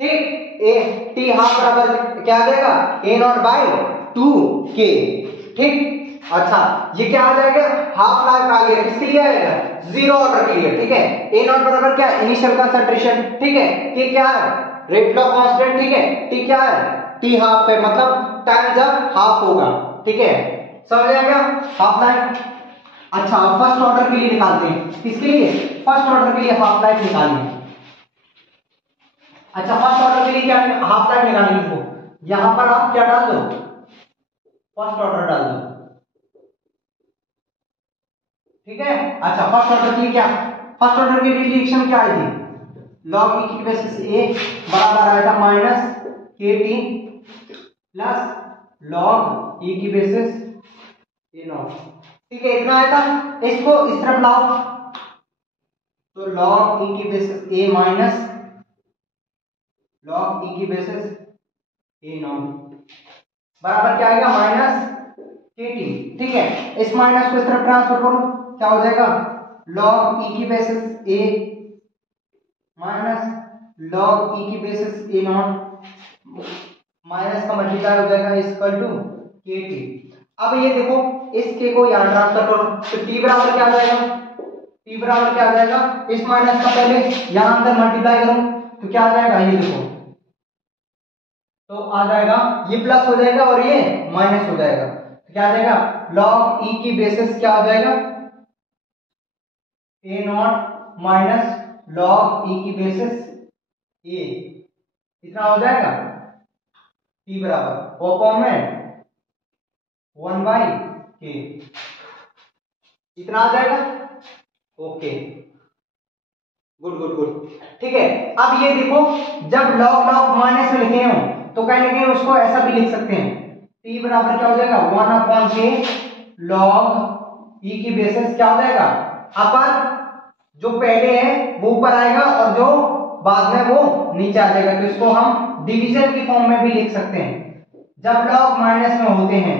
ठीक। ए टी हाफ बराबर क्या आ जाएगा ए नॉट बाय टू के, ठीक। अच्छा ये क्या आ जाएगा, हाफ लाइफ आ गया, किसके लिए आएगा, जीरो ऑर्डर के लिए, ठीक है। ए नॉट बराबर क्या, इनिशियल कंसंट्रेशन, ठीक है, के क्या है रेट ऑफ कांस्टेंट, ठीक है, टी क्या है टी हाफ है, मतलब टाइम जब हाफ होगा, ठीक है, समझ आएगा हाफ लाइफ। अच्छा फर्स्ट ऑर्डर के लिए निकालते हैं, किसके लिए, फर्स्ट ऑर्डर के लिए हाफ लाइफ निकालनी है। अच्छा फर्स्ट ऑर्डर के लिए क्या हाफ लाइफ निकालनी है, यहां पर आप क्या डाल दो, फर्स्ट ऑर्डर डाल दो, ठीक है। अच्छा फर्स्ट ऑर्डर के लिए क्या, फर्स्ट ऑर्डर की रिएक्शन क्या आई थी, log e की बेसिस a बराबर आया था माइनस के टी प्लस log e की बेसिस ए नॉट, ठीक है, इतना आया था। इसको इस तरफ लाओ, तो log e की basis a minus log e की बेसिस ए नॉट बराबर क्या आएगा माइनस के टी, ठीक है। इस माइनस को इस तरफ ट्रांसफर करो, क्या हो जाएगा log e की basis a minus log e की बेसिस ए नॉट, माइनस का मल्टीप्लाई हो जाएगा इक्वल टू के टी। अब ये देखो इस के को यहां ट्रांसफर करो, तो टी बराबर क्या आ जाएगा, टी बराबर क्या आ जाएगा, इस माइनस का पहले यहां अंदर मल्टीप्लाई करो, तो क्या आ जाएगा, ये देखो तो आ जाएगा ये प्लस हो जाएगा और ये माइनस हो जाएगा, तो क्या आ जाएगा log e की बेसिस क्या आ जाएगा ए नॉट माइनस log e की बेसिस ए, इतना हो जाएगा टी बराबर अपॉन में 1 बाई के, इतना आ जाएगा, ओके गुड गुड गुड, ठीक है। अब ये देखो जब log माइनस में लिखे हो तो कहीं ना कहीं उसको ऐसा भी लिख सकते हैं, टी बराबर क्या हो जाएगा 1 अपॉन के log e की बेसिस क्या हो जाएगा अपर, जो पहले है वो ऊपर आएगा और जो बाद में वो नीचे आ जाएगा, तो इसको हम डिवीजन की फॉर्म में भी लिख सकते हैं। जब log माइनस में होते हैं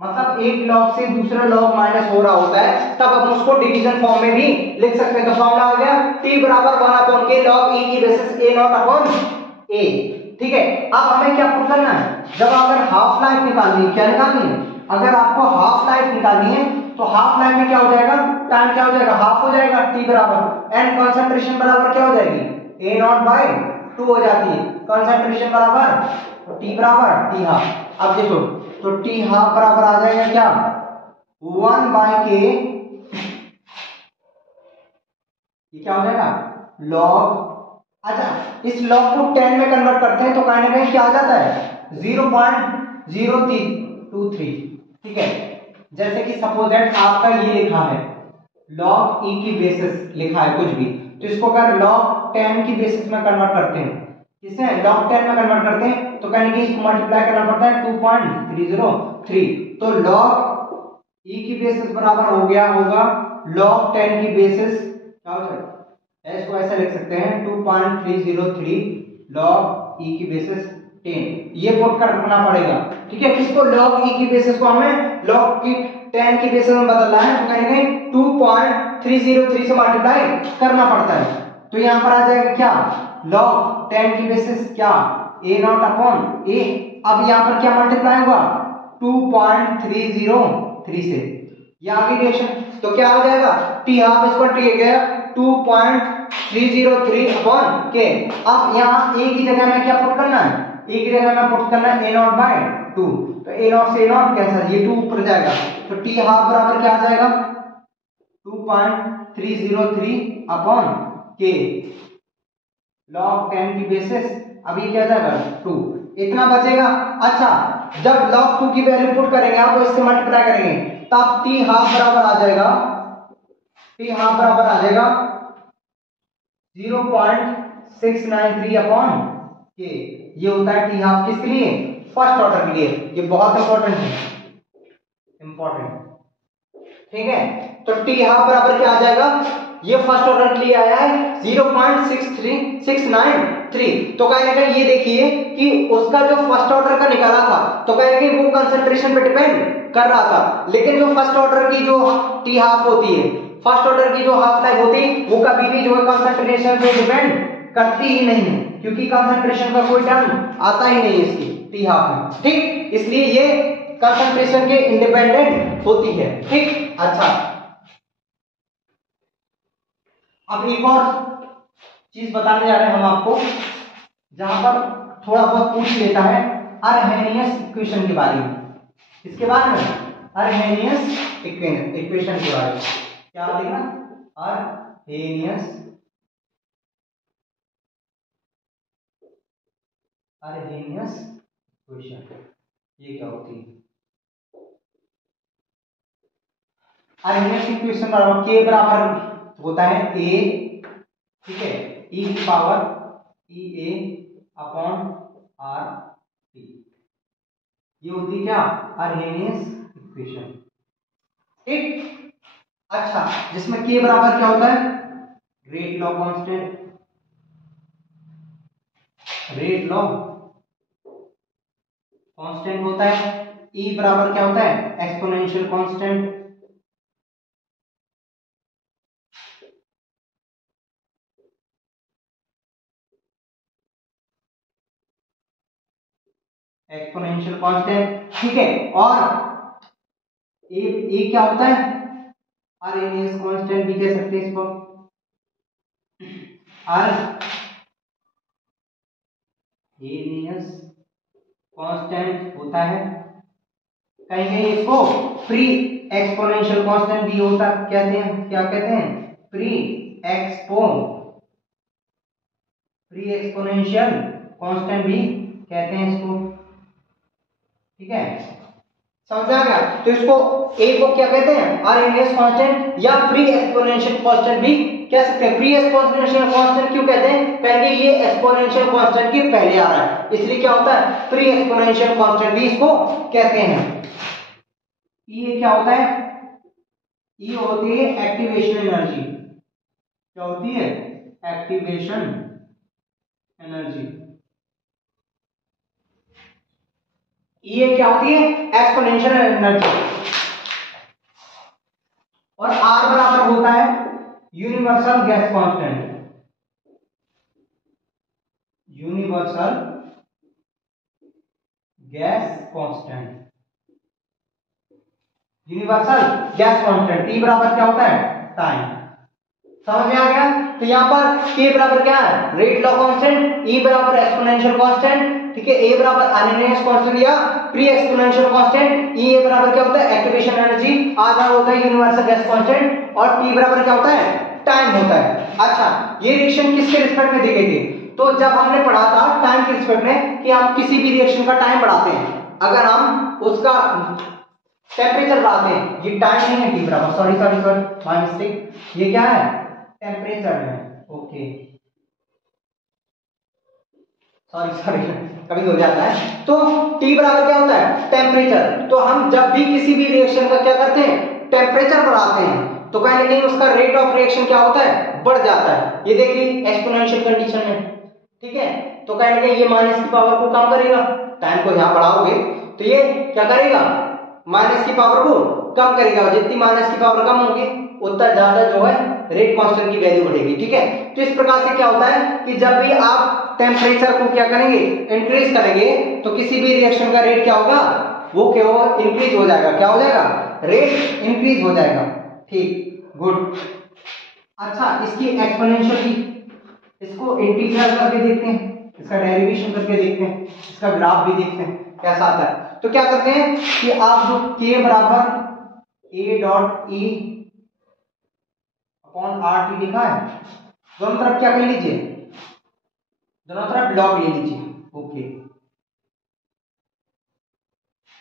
मतलब एक log से दूसरा log माइनस हो रहा होता है, तब हम उसको डिवीजन फॉर्म में भी लिख सकते हैं। तो फॉर्मूला आ गया t बराबर 1 अपॉन के log e की basis a not upon a, ठीक है। अब हमें क्या प्रूव करना है, जब अगर हाफ लाइफ निकालनी है, क्या निकालनी है, अगर आपको हाफ लाइफ निकालनी है तो हाफ लाइफ में क्या हो जाएगा, टाइम क्या हो जाएगा हाफ हो जाएगा, t बराबर एंड कंसंट्रेशन बराबर क्या हो जाएगी a नॉट बाय 2 हो जाती है। कंसंट्रेशन बराबर T बराबर T हाफ। अब देखो तो T हाफ बराबर आ जाएगा क्या 1/K, ये क्या हो जाएगा लॉग। अच्छा इस लॉग को 10 में कन्वर्ट करते हैं तो कहीं ना कहीं क्या आ जाता है 0.0323। ठीक है, जैसे कि सपोज दैट आपका ये लिखा है लॉग ई की बेसिस लिखा है कुछ भी, तो इसको अगर लॉग 10 की बेसिस में कन्वर्ट करते हैं, किसे लॉग 10 में कन्वर्ट करते हैं तो कहने की इसको मल्टीप्लाई करना पड़ता है 2.303। तो लॉग ई की बेसिस बराबर हो गया होगा लॉग 10 की बेसिस, क्या हो जाएगा इसको ऐसा लिख सकते हैं 2.303 लॉग ई की बेसिस 10, ये पुट करना पड़ेगा। ठीक है, किसको लॉग ई की बेसिस को हमें लॉग की 10 की बेसिस में बदलना है तो कहेंगे 2.303 से मल्टीप्लाई करना पड़ता है। तो यहां पर आ जाएगा क्या log 10 की बेसिस क्या a नॉट अपॉन a। अब यहां पर क्या मल्टीप्लाई होगा 2.303 से, ये आ गई रिएक्शन। तो क्या हो जाएगा t हाफ इसको t गया 2.303 अपॉन k। अब यहां a की जगह में क्या पुट करना है, a की जगह में पुट करना है a नॉट बाय 2, तो a नॉट से a नॉट कैंसिल, ये 2 ऊपर जाएगा तो t हाफ बराबर क्या आ जाएगा 2.303 अपॉन k log 10 की बेसिस। अब ये क्या जाएगा 2, इतना बचेगा। अच्छा जब log 2 की वैल्यू पुट करेंगे आप इससे मल्टीप्लाई करेंगे तब t हाफ बराबर आ जाएगा 0.693 अपॉन k। ये होता है t हाफ किसके लिए फर्स्ट ऑर्डर के लिए, ये बहुत इंपॉर्टेंट है, इंपॉर्टेंट। ठीक है, तो t हाफ बराबर क्या आ जाएगा, ये फर्स्ट ऑर्डर के लिए आया है 0.693। तो कहीं ना कहीं ये देखिए कि उसका जो फर्स्ट ऑर्डर का निकाला था तो कहीं ना कहीं वो कंसंट्रेशन पे डिपेंड कर रहा था, लेकिन जो फर्स्ट ऑर्डर की जो टी हाफ होती है, फर्स्ट ऑर्डर की जो हाफ लाइफ होती है वो कभी भी जो है कंसंट्रेशन पे डिपेंड करती ही नहीं है, क्योंकि कंसंट्रेशन का कोई टर्म आता ही नहीं है इसकी टी हाफ में। ठीक, इसलिए ये कंसंट्रेशन के इंडिपेंडेंट होती है। ठीक, अच्छा अब एक और चीज बताने जा रहे हैं हम आपको, जहां पर थोड़ा बहुत पूछ लेता है अर्हेनियस इक्वेशन के बारे में। इसके बारे में अर्हेनियस इक्वेशन के बारे में क्या देगा अर्हेनियस इक्वेशन, ये क्या होती है अर्हेनियस इक्वेशन बराबर के बराबर होता है a, ठीक है, e की power e a upon r t, ये होती है क्या अर्हेनियस इक्वेशन। ठीक, अच्छा जिसमें k बराबर क्या होता है rate law constant, rate law constant होता है, e बराबर क्या होता है एक्सपोनेंशियल कांस्टेंट, एक्सपोनेंशियल कांस्टेंट। ठीक है, और ए क्या होता है अर्हेनियस कांस्टेंट भी कह सकते हैं इसको, अर्हेनियस कांस्टेंट होता है, कहीं कहीं इसको प्री एक्सपोनेंशियल कांस्टेंट भी होता, कहते हैं क्या कहते हैं प्री एक्सपोनेंशियल कांस्टेंट भी कहते हैं इसको। ठीक है, समझ आ गया, तो इसको ए को क्या कहते हैं अर्हेनियस कांस्टेंट या प्री एक्सपोनेंशियल कांस्टेंट भी कह सकते हैं। प्री एक्सपोनेंशियल कांस्टेंट क्यों कहते हैं, पहले ये एक्सपोनेंशियल कांस्टेंट के पहले आ रहा है, इसलिए क्या होता है प्री एक्सपोनेंशियल कांस्टेंट भी इसको कहते हैं। ये क्या होता है, ये होती है एक्टिवेशन एनर्जी, क्या होती है एक्टिवेशन एनर्जी, ये क्या होती है एक्सपोनेंशियल एनर्जी। और आर बराबर होता है universal gas constant, universal gas constant, universal gas constant T बराबर क्या होता है टाइम। समझ में आ गया? तो यहाँ पर K बराबर क्या है, रेट लॉ कांस्टेंट, E बराबर एक्सपोनेंशियल कांस्टेंट, ठीक है, A बराबर अनएनियस कांस्टेंट या प्री एक्सपोनेंशियल कांस्टेंट, E बराबर क्या होता है, एक्टिवेशन एनर्जी, R बराबर होता है यूनिवर्सल गैस कांस्टेंट, और T बराबर क्या होता है, टाइम होता है। अच्छा, ये रिएक्शन किसके रिस्पेक्ट में दी गई थी? तो जब हमने पढ़ा था टाइम के रिस्पेक्ट में कि हम किसी भी रिएक्शन का टाइम बढ़ाते हैं, अगर हम उसका टेम्परेचर बढ़ाते हैं, ये टाइम नहीं है T बराबर, सॉरी माय मिस्टेक, ये क्या है, टेम्परेचर है, ओके सॉरी कभी हो जाता है। तो T बराबर क्या होता है, टेम्परेचर। तो हम जब भी किसी भी रिएक्शन का क्या करते हैं, टेम्परेचर बढ़ाते हैं, तो कहीं ना कहीं उसका रेट ऑफ रिएक्शन क्या होता है, बढ़ जाता है। ये देखिए एक्सपोनेंशियल कंडीशन में, ठीक है, तो कहीं ना कहीं ये माइनस की पावर को कम करेगा, टाइम को यहाँ बढ़ाओगे तो ये क्या करेगा, माइनस की पावर को कम करेगा, जितनी माइनस की पावर कम होगी उतना ज्यादा जो है रेट कांस्टेंट की वैल्यू बढ़ेगी, ठीक है। तो इस प्रकार से क्या होता है कि जब भी आप टेम्परेचर को क्या करेंगे, इंक्रीज करेंगे, तो किसी भी रिएक्शन का रेट क्या होगा, वो क्या होगा, इंक्रीज हो जाएगा, क्या हो जाएगा, रेट इंक्रीज हो जाएगा, ठीक, गुड। अच्छा, इसकी एक्सपोनेंशियल की, इसको इंटीग्रल करके देखते हैं, इसका डेरिवेशन करके देखते हैं, इसका ग्राफ भी देखते हैं कैसा आता है। तो क्या करते हैं कि आप जो K बराबर A dot E upon RT लिखा है, दोनों तरफ क्या कर लीजिए, दोनों तरफ लॉग ले लीजिए, ओके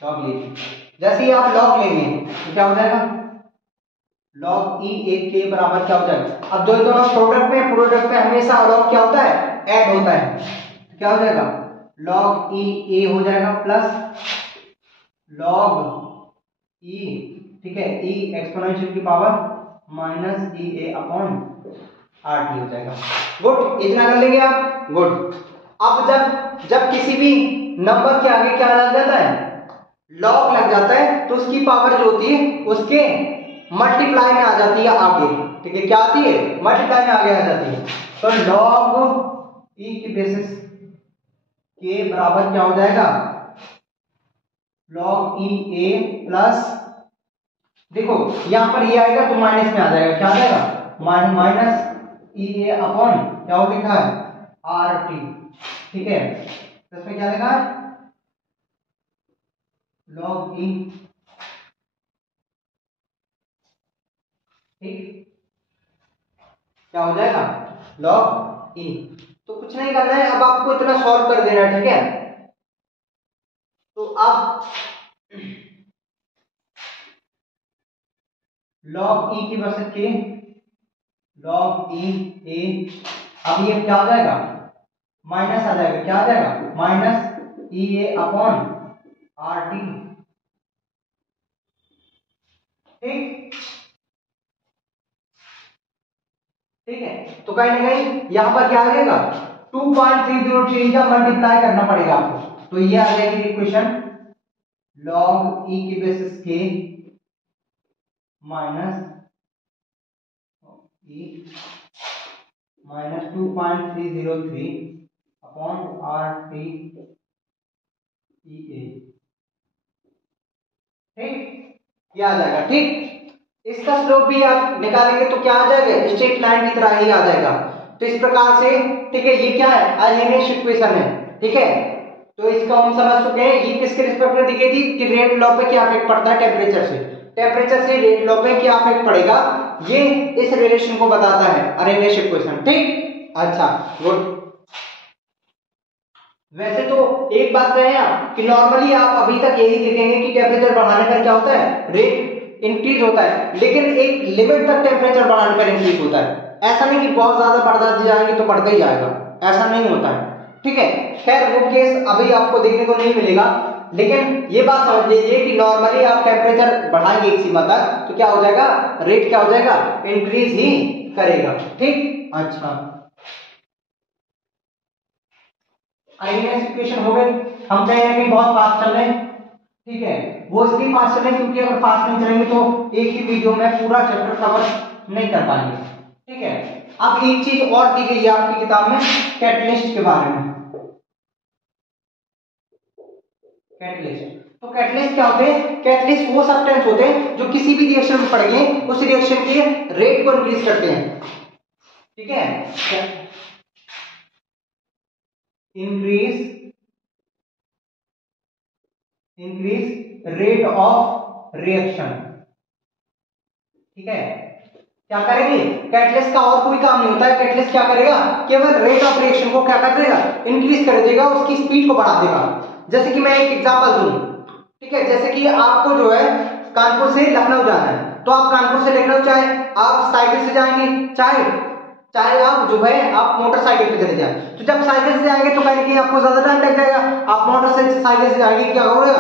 लॉग ले लीजिए। जैसे ही आप लॉग लेंगे तो क्या हो जाएगा, लॉग E एक K बराबर क्या हो जाएगा, अब दोनों प्रोडक्ट में हमेशा लॉग क्या होता है, ऐड होता है, तो क्या हो जाएगा, लॉग E A हो जाएगा प्लस लॉग E, ठीक है, E एक्सपोनेंशियल की power minus E A upon RT हो जाएगा। गुड, इतना कर लेंगे आप, गुड। अब जब किसी भी नंबर के आगे क्या लग जाता है, लॉग लग जाता है, तो उसकी पावर जो होती है उसके मल्टीप्लाई में आ जाती है आगे, ठीक है, क्या आती है, मल्टीप्लाई में आगे आ जाती है। तो लॉग E की बेसिस K बराबर क्या हो जाएगा, लॉग E A प्लस, देखो यहां पर ये आएगा तो माइनस में आ जाएगा, क्या आ जाएगा, माइनस E A अपॉन क्या हो लिखा है, RT, ठीक है, तो इसमें क्या लिखा है, लॉग E, ठीक, क्या हो जाएगा, लॉग E। तो कुछ नहीं करना है, अब आपको इतना सॉल्व कर देना है, ठीक है। तो अब लॉग E की वजह के लॉग E A, अब ये क्या आ जाएगा, माइनस आ जाएगा, क्या आ जाएगा, minus E A upon RT, ठीक, ठीक है। तो कहीं ना कहीं यहां पर क्या आ जाएगा, 2.303 का मल्टीप्लाई करना पड़ेगा आपको, तो ये आ जाएगी इक्वेशन, लॉग E की बेसिस के minus E minus 2.303 upon RT EA, ठीक, ये आ जाएगा, ठीक। इसका स्लोप भी आप निकालेंगे तो क्या आ जाएगा, स्ट्रेट लाइन की तरह ही आ जाएगा। तो इस प्रकार से, ठीक है, ये क्या है, आर्हेनियस इक्वेशन है, ठीक है। तो इसको हम समझ चुके हैं, ये किसके रिस्पेक्ट में दी गई थी कि रेट लॉ पे क्या इफेक्ट पड़ता है, टेम्परेचर से रेट लॉ पे क्या इफेक्ट पड़ेगा, ये इस रिलेशन को बताता है आर्हेनियस इक्वेशन, ठीक। अच्छा, गुड। वैसे तो एक बात कहें आप कि नॉर्मली आप अभी तक यही देखेंगे कि टेम्परेचर बढ़ाने पर क्या होता है, रेट इंक्रीज होता है, लेकिन एक लिमिट तक टेम्परेचर बढ़ाने पर इंक्रीज होता है। ऐसा नहीं कि बहुत ज्यादा बढ़ता जाएंगे तो बढ़ता ही जाएगा, ऐसा नहीं होता है, ठीक है। खैर वो केस अभी आपको देखने को नहीं मिलेगा, लेकिन ये बात समझ लीजिए कि नॉर्मली आप टेम्परेचर बढ़ाएंगे एक सीमा तक तो क्या हो जाएगा, रेट क्या हो जाएगा, इंक्रीज ही करेगा, ठीक। अच्छा, आर्हेनियस इक्वेशन हो गई। हम कह रहे हैं कि बहुत फास्ट चल रहे हैं, ठीक है, वो इसलिए फास्ट चल रहे हैं क्योंकि अगर फास्ट नहीं चलेंगे तो एक ही वीडियो में पूरा चैप्टर कवर नहीं कर पाएंगे, ठीक है। अब एक चीज और दी गई है आपकी किताब में कैटलिस्ट के बारे में। कैटलिस्ट, तो कैटलिस्ट क्या होते हैं, कैटलिस्ट वो सब्सटेंस होते हैं जो किसी भी रिएक्शन में पड़ गए उस रिएक्शन के रेट को इंक्रीज करते हैं, ठीक है, इंक्रीज रेट ऑफ रिएक्शन। ठीक है, क्या करेंगे, कैटलिस्ट का और कोई काम नहीं होता है, कैटलिस्ट क्या करेगा, केवल रेट ऑफ रिएक्शन को क्या कर देगा, इंक्रीज कर देगा, उसकी स्पीड को बढ़ा देगा। जैसे कि मैं एक एग्जांपल दूं, ठीक है, जैसे कि आपको जो है कानपुर से लखनऊ जाना है, तो आप कानपुर से लखनऊ चाहे आप साइकिल से जाएंगे, चाहे आप जो है आप मोटरसाइकिल पे चले जाएं। तो जब साइकिल से जाएंगे तो कहीं ना कहीं आपको ज्यादा टाइम लग जाएगा, आप मोटरसाइकिल से जाएंगे क्या होगा,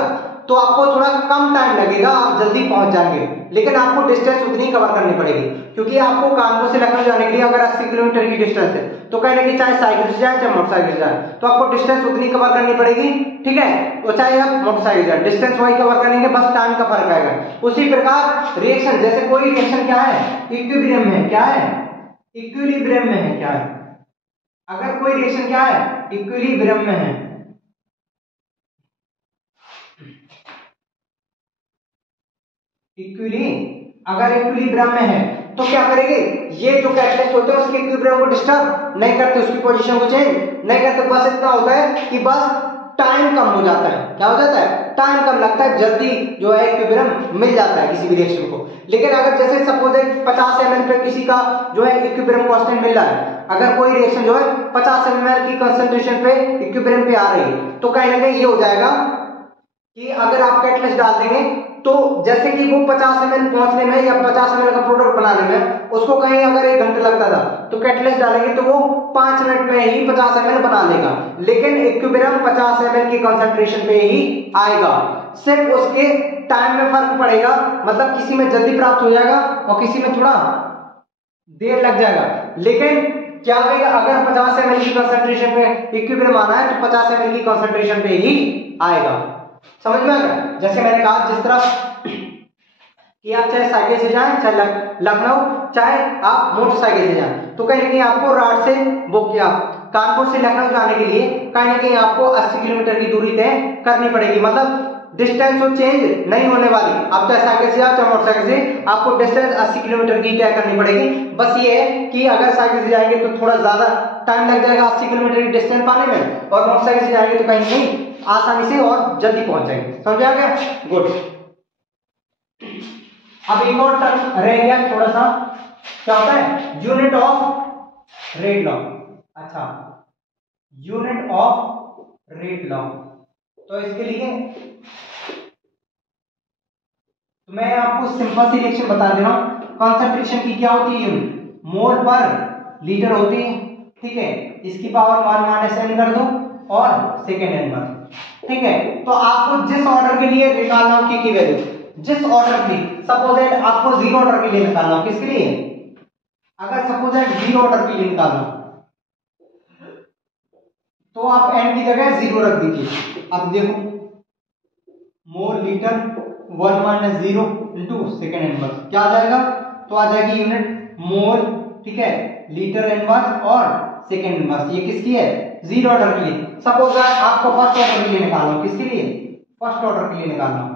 तो आपको थोड़ा कम टाइम लगेगा, आप जल्दी पहुंच जाएंगे, लेकिन आपको डिस्टेंस उतनी कवर करनी पड़ेगी, क्योंकि आपको कानपुर से लखनऊ जाने के लिए अगर 80 किलोमीटर की डिस्टेंस है तो कहीं ना कहीं चाहे साइकिल से जाए चाहे मोटरसाइकिल से जाए तो आपको डिस्टेंस उतनी कवर करनी पड़ेगी। ठीक है, तो चाहे आप मोटरसाइकिल जाए डिस्टेंस वही कवर करेंगे, बस टाइम का फर्क आएगा। उसी प्रकार रिएक्शन, जैसे कोई रिएक्शन क्या है, इक्विलिब्रियम में, क्या है, इक्विलिब्रियम में है, क्या है, अगर कोई रिएक्शन क्या है, इक्विलिब्रियम में है, अगर इक्विलिब्रियम में है तो क्या करेंगे, ये जो कैटलिस्ट होते हैं उसके इक्विलिब्रियम को डिस्टर्ब नहीं करते, उसकी पोजीशन को चेंज नहीं करते, बस इतना होता है कि बस टाइम कम हो जाता है, क्या हो जाता है, टाइम कम लगता है, जल्दी जो है इक्विलिब्रियम मिल जाता है किसी भी रिएक्शन को। लेकिन अगर जैसे सपोज 50 ml पे किसी का जो है इक्विलिब्रियम कांस्टेंट मिल रहा है, अगर कोई रिएक्शन जो है 50 ml की कंसंट्रेशन पे इक्विलिब्रियम पे आ रही है, तो कहीं ना कहीं ये हो जाएगा कि अगर आप कैटलिस्ट डाल देंगे तो जैसे कि वो 50 ml पहुंचने में या 50 ml का प्रोडक्ट बनाने में उसको कहीं अगर 1 घंटा लगता था, तो कैटलिस्ट डालेंगे तो वो 5 मिनट में ही 50 ml बना लेगा, लेकिन इक्विलिब्रियम 50 ml की कंसंट्रेशन पे ही आएगा, सिर्फ उसके टाइम में फर्क पड़ेगा, मतलब किसी में जल्दी प्राप्त हो जाएगा और किसी में थोड़ा देर लग जाएगा, लेकिन क्या होगा, अगर 50 ml की कंसंट्रेशन पे इक्विलिब्रियम आना है तो 50 ml की कंसंट्रेशन पे ही आएगा। समझ में आ गया, जैसे मैंने कहा जिस तरह कि आप चाहे साइकिल से जाएं, चाहे लखनऊ, चाहे आप मोटरसाइकिल से जाएं, तो कहीं ना कहीं आपको रात से वो क्या कानपुर से लखनऊ जाने के लिए कहीं ना कहीं आपको 80 किलोमीटर की दूरी तय करनी पड़ेगी, मतलब डिस्टेंस तो चेंज नहीं होने वाली, आप चाहे साइकिल से जाओ चाहे मोटरसाइकिल से, आपको डिस्टेंस 80 किलोमीटर की तय करनी पड़ेगी। बस ये है कि अगर साइकिल से जाएंगे तो थोड़ा ज्यादा टाइम लग जाएगा 80 किलोमीटर की डिस्टेंस पाने में, और मोटरसाइकिल से जाएंगे तो कहीं नहीं आसानी से और जल्दी पहुंच जाएंगे। समझ आ गया, गुड। अब एक और टर्म रह गया थोड़ा सा, क्या होता है, यूनिट ऑफ रेट लॉ। अच्छा, यूनिट ऑफ रेट लॉ, तो इसके लिए तो मैं आपको सिंपल सी रिएक्शन बता दे रहा हूं, कंसंट्रेशन की क्या होती है यूनिट, मोल पर लीटर होती है, ठीक है, इसकी पावर 1 - n कर दो और सेकेंड नंबर, ठीक है। तो आपको जिस ऑर्डर के लिए निकालना हो की वैल्यू, जिस ऑर्डर की, सपोज दैट आपको 0 ऑर्डर के लिए निकालना हो, किसके लिए, अगर सपोज दैट 0 ऑर्डर के लिए निकालना तो आप n की जगह 0 रख दीजिए। अब देखो mole litre 1 - 0 into second inverse क्या आ जाएगा, तो आ जाएगी यूनिट मोल, ठीक है, लीटर इनवर्स और सेकेंड इनवर्स, ये किसकी है, 0 ऑर्डर के लिए। सपोज आपको फर्स्ट ऑर्डर के लिए निकालना हो, किसके लिए, फर्स्ट ऑर्डर के लिए निकालना हो,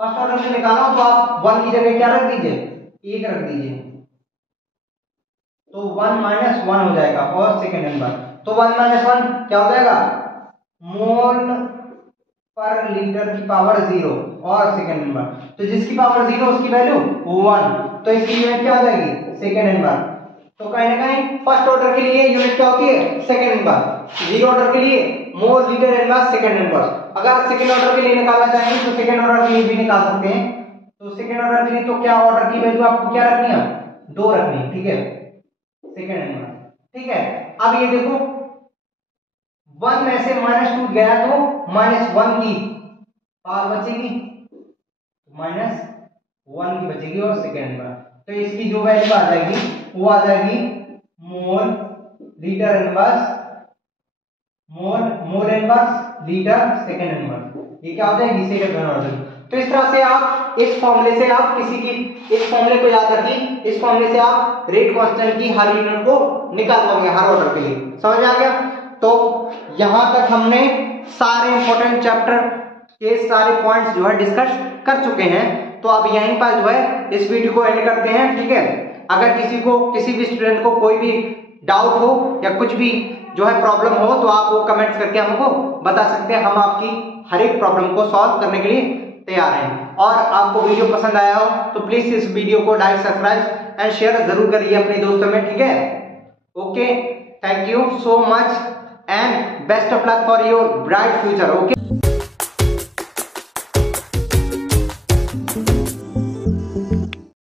फर्स्ट ऑर्डर के लिए निकालना हो तो आप 1 की जगह क्या रख दीजिए, 1 रख दीजिए, तो 1 - 1 हो जाएगा, और सेकेंड नंबर तो 1 - 1 क्या हो जाएगा, मोल पर लीटर की पावर 0 और सेकेंड नंबर, तो जिसकी पावर 0 उसकी वैल्यू 1, तो इसकी यूनिट क्या हो जाएगी, सेकेंड नंबर। तो कहीं ना कहीं फर्स्ट ऑर्डर के लिए यूनिट क्या होती है, सेकेंड नंबर, 0 ऑर्डर के लिए mole litre inverse second number. अगर सेकेंड ऑर्डर के लिए निकालना चाहेंगे तो सेकेंड ऑर्डर के लिए भी निकाल सकते हैं, तो सेकेंड ऑर्डर के लिए तो क्या ऑर्डर की वैल्यू आपको क्या रखनी है, 2 रखनी है, ठीक है, सेकेंड नंबर, ठीक है। अब ये देखो 1 में से -2 गया तो -1 की पावर बचेगी, -1 की बचेगी और सेकेंड नंबर, तो इसकी जो वैल्यू आ जाएगी वो आ जाएगी mole litre inverse, mole inverse litre second inverse, ये क्या हो जाएगी, सेकेंड ऑर्डर। तो इस तरह से आप इस फॉर्मूले से आप किसी की इस फॉर्मूले को याद रखिए, इस फॉर्मूले से आप रेट कांस्टेंट की हर यूनिट को निकाल पाओगे हर ऑर्डर के लिए। समझ आ गया, तो यहां तक हमने सारे इंपॉर्टेंट चैप्टर के सारे पॉइंट्स जो है डिस्कस कर चुके हैं, तो अब यहीं पर जो है इस वीडियो को एंड करते हैं, ठीक है। अगर किसी को, किसी भी स्टूडेंट को कोई भी डाउट हो या कुछ भी जो है प्रॉब्लम हो तो आप वो कमेंट्स करके हमको बता सकते हैं। हम आपकी हर एक प्रॉब्लम को सॉल्व करने के लिए तैयार हैं। और आपको वीडियो पसंद आया हो तो प्लीज इस वीडियो को लाइक, सब्सक्राइब एंड शेयर जरूर करिए अपने दोस्तों में, ठीक है। Okay, thank you so much and best of luck for your bright future. Okay.